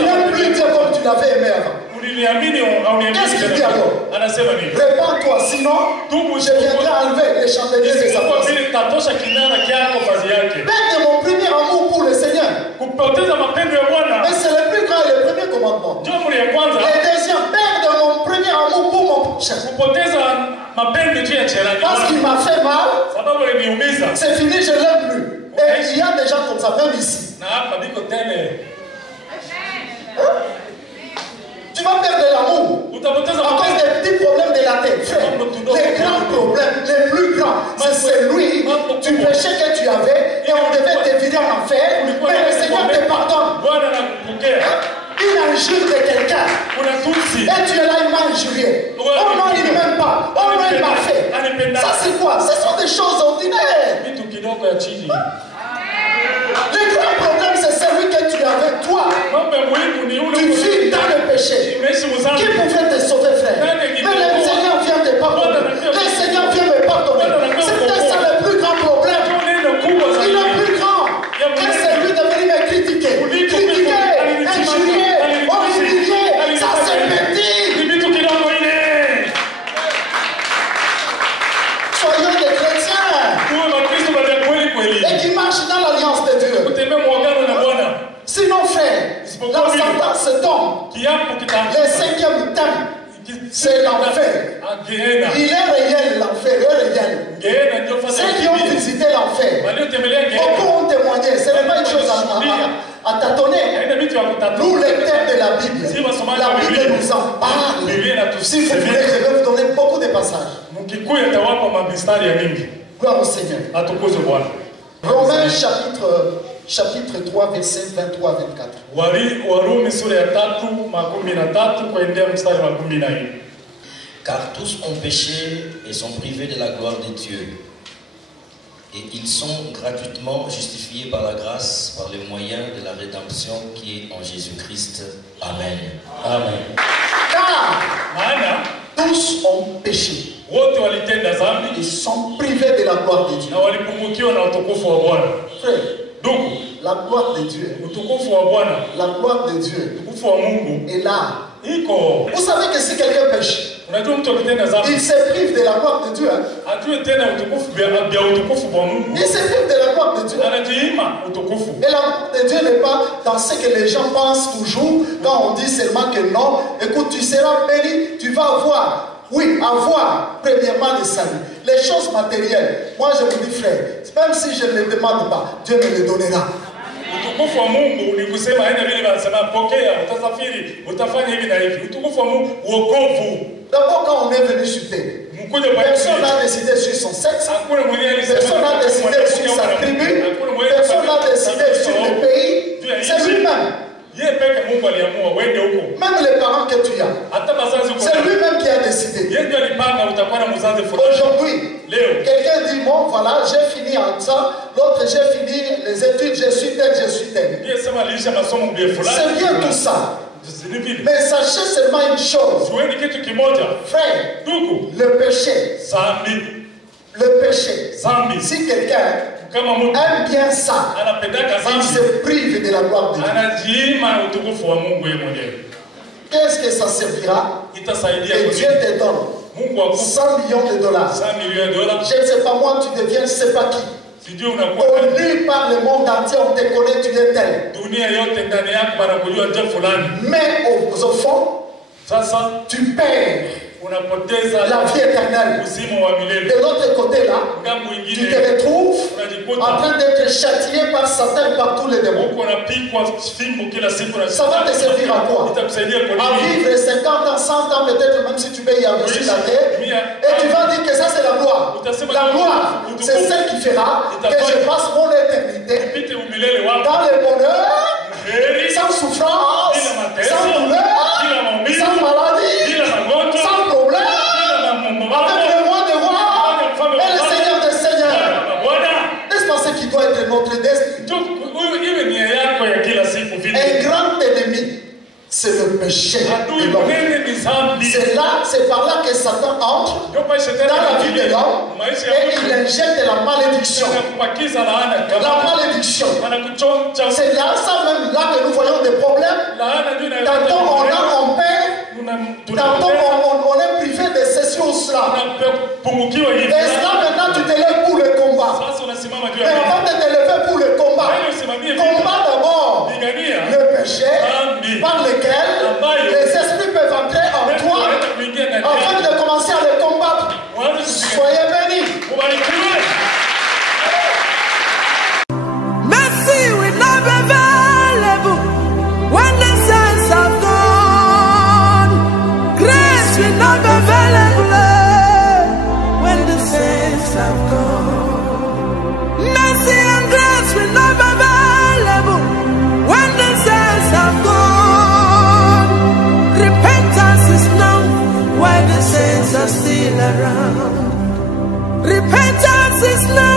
n'aimes plus Dieu comme tu l'avais aimé avant. Qu'est-ce qu'il dit alors? Répands-toi, sinon je viendrai enlever les chandeliers de sa place. Perdre mon premier amour pour le Seigneur. Mais c'est le plus grand et le premier commandement. Le deuxième, perdre mon premier amour pour mon prochain. Parce qu'il m'a fait mal, c'est fini, je ne l'aime plus. Et il y a des gens comme ça, même ici. Tu vas perdre l'amour à cause des petits problèmes de la tête. Les grands problèmes, les plus grands, c'est celui du péché que tu avais et on devait te vider en enfer, mais le Seigneur te pardonne. Il injure de quelqu'un et tu es là, il m'a injurié. Oh non, il ne m'aime pas. Oh non, il m'a fait. Ça c'est quoi? Ce sont des choses ordinaires. Les grands Tu vis dans le péché. Qui pouvait te sauver, frère? Mais le Seigneur vient te pardonner. Le Seigneur vient me pardonner. C'était ça le plus grand problème. Il est le plus grand. Que c'est lui de venir me critiquer. Critiquer, injurier, humilier. Ça c'est petit. Soyons des chrétiens. Et qui marchent dans l'alliance de Dieu. Sinon, frère, la sentence tombe. Le cinquième thème, c'est l'enfer. Il est réel, l'enfer est réel. Ceux qui ont visité l'enfer, beaucoup ont témoigné. Ce n'est pas une chose à tâtonner. Nous, les thèmes de la Bible nous en parle. Si vous voulez, je vais vous donner beaucoup de passages. Gloire au Seigneur. Romains chapitre 3, versets 23 à 24. Car tous ont péché et sont privés de la gloire de Dieu. Et ils sont gratuitement justifiés par la grâce, par le moyen de la rédemption qui est en Jésus-Christ. Amen. Amen. Car tous ont péché. Ils sont privés de la gloire de Dieu. Frère, la gloire de Dieu, la gloire de Dieu est là. Vous savez que si quelqu'un pêche, il se prive de la gloire de Dieu. Il se prive de la gloire de Dieu. Et la gloire de Dieu n'est pas dans ce que les gens pensent toujours quand on dit seulement que non. Écoute, tu seras béni, tu vas avoir. Oui, avoir premièrement le salut. Les choses matérielles. Moi je vous dis frère, même si je ne le demande pas, Dieu me le donnera. D'abord quand on est venu sur terre, personne n'a décidé sur son sexe, personne n'a décidé sur sa tribu, personne n'a décidé sur le pays, c'est lui-même. Même les parents que tu as, c'est lui-même qui a décidé. Aujourd'hui, quelqu'un dit, bon voilà, j'ai fini en ça, l'autre j'ai fini les études, je suis tel. C'est bien tout ça. Mais sachez seulement une chose. Frère, le péché, si quelqu'un aime bien ça, il se prive de la gloire de Dieu. Qu'est-ce que ça servira? Et Dieu te donne 100 millions de dollars. Je ne sais pas moi, tu deviens je ne sais pas qui. Connu par le monde entier, on te connaît, tu es tel. Mais au fond, tu perds la vie éternelle. De l'autre côté là, tu te retrouves en train d'être châtié par Satan et par tous les démons. Ça va te servir à quoi? À vivre 50 ans, 100 ans, peut-être même si tu payes à sur la terre. Et tu vas dire que ça c'est la gloire. La gloire, c'est celle qui fera que je passe mon éternité dans le bonheur, sans souffrance, sans douleur, sans maladie, sans problème, avec le roi des rois et le Seigneur des seigneurs. N'est-ce pas ce qui doit être notre destin? Un grand ennemi, c'est le péché de l'homme. C'est par là que Satan entre dans la vie de l'homme et il injecte la malédiction. La malédiction. C'est là, ça même là que nous voyons des problèmes. Tantôt on perd, tantôt on est privé de ceci ou cela. Et cela maintenant tu te lèves pour le combat. Mais avant de te lever pour le combat, combat d'abord le péché par lequel les esprits peuvent entrer en toi afin de commencer à le combattre. Soyez bénis. Mercy will not be available when the saints have gone. Grace will not be available when the saints have gone. Mercy and grace will not be available when the saints have gone. Repentance is known while the saints are still around. Repentance is known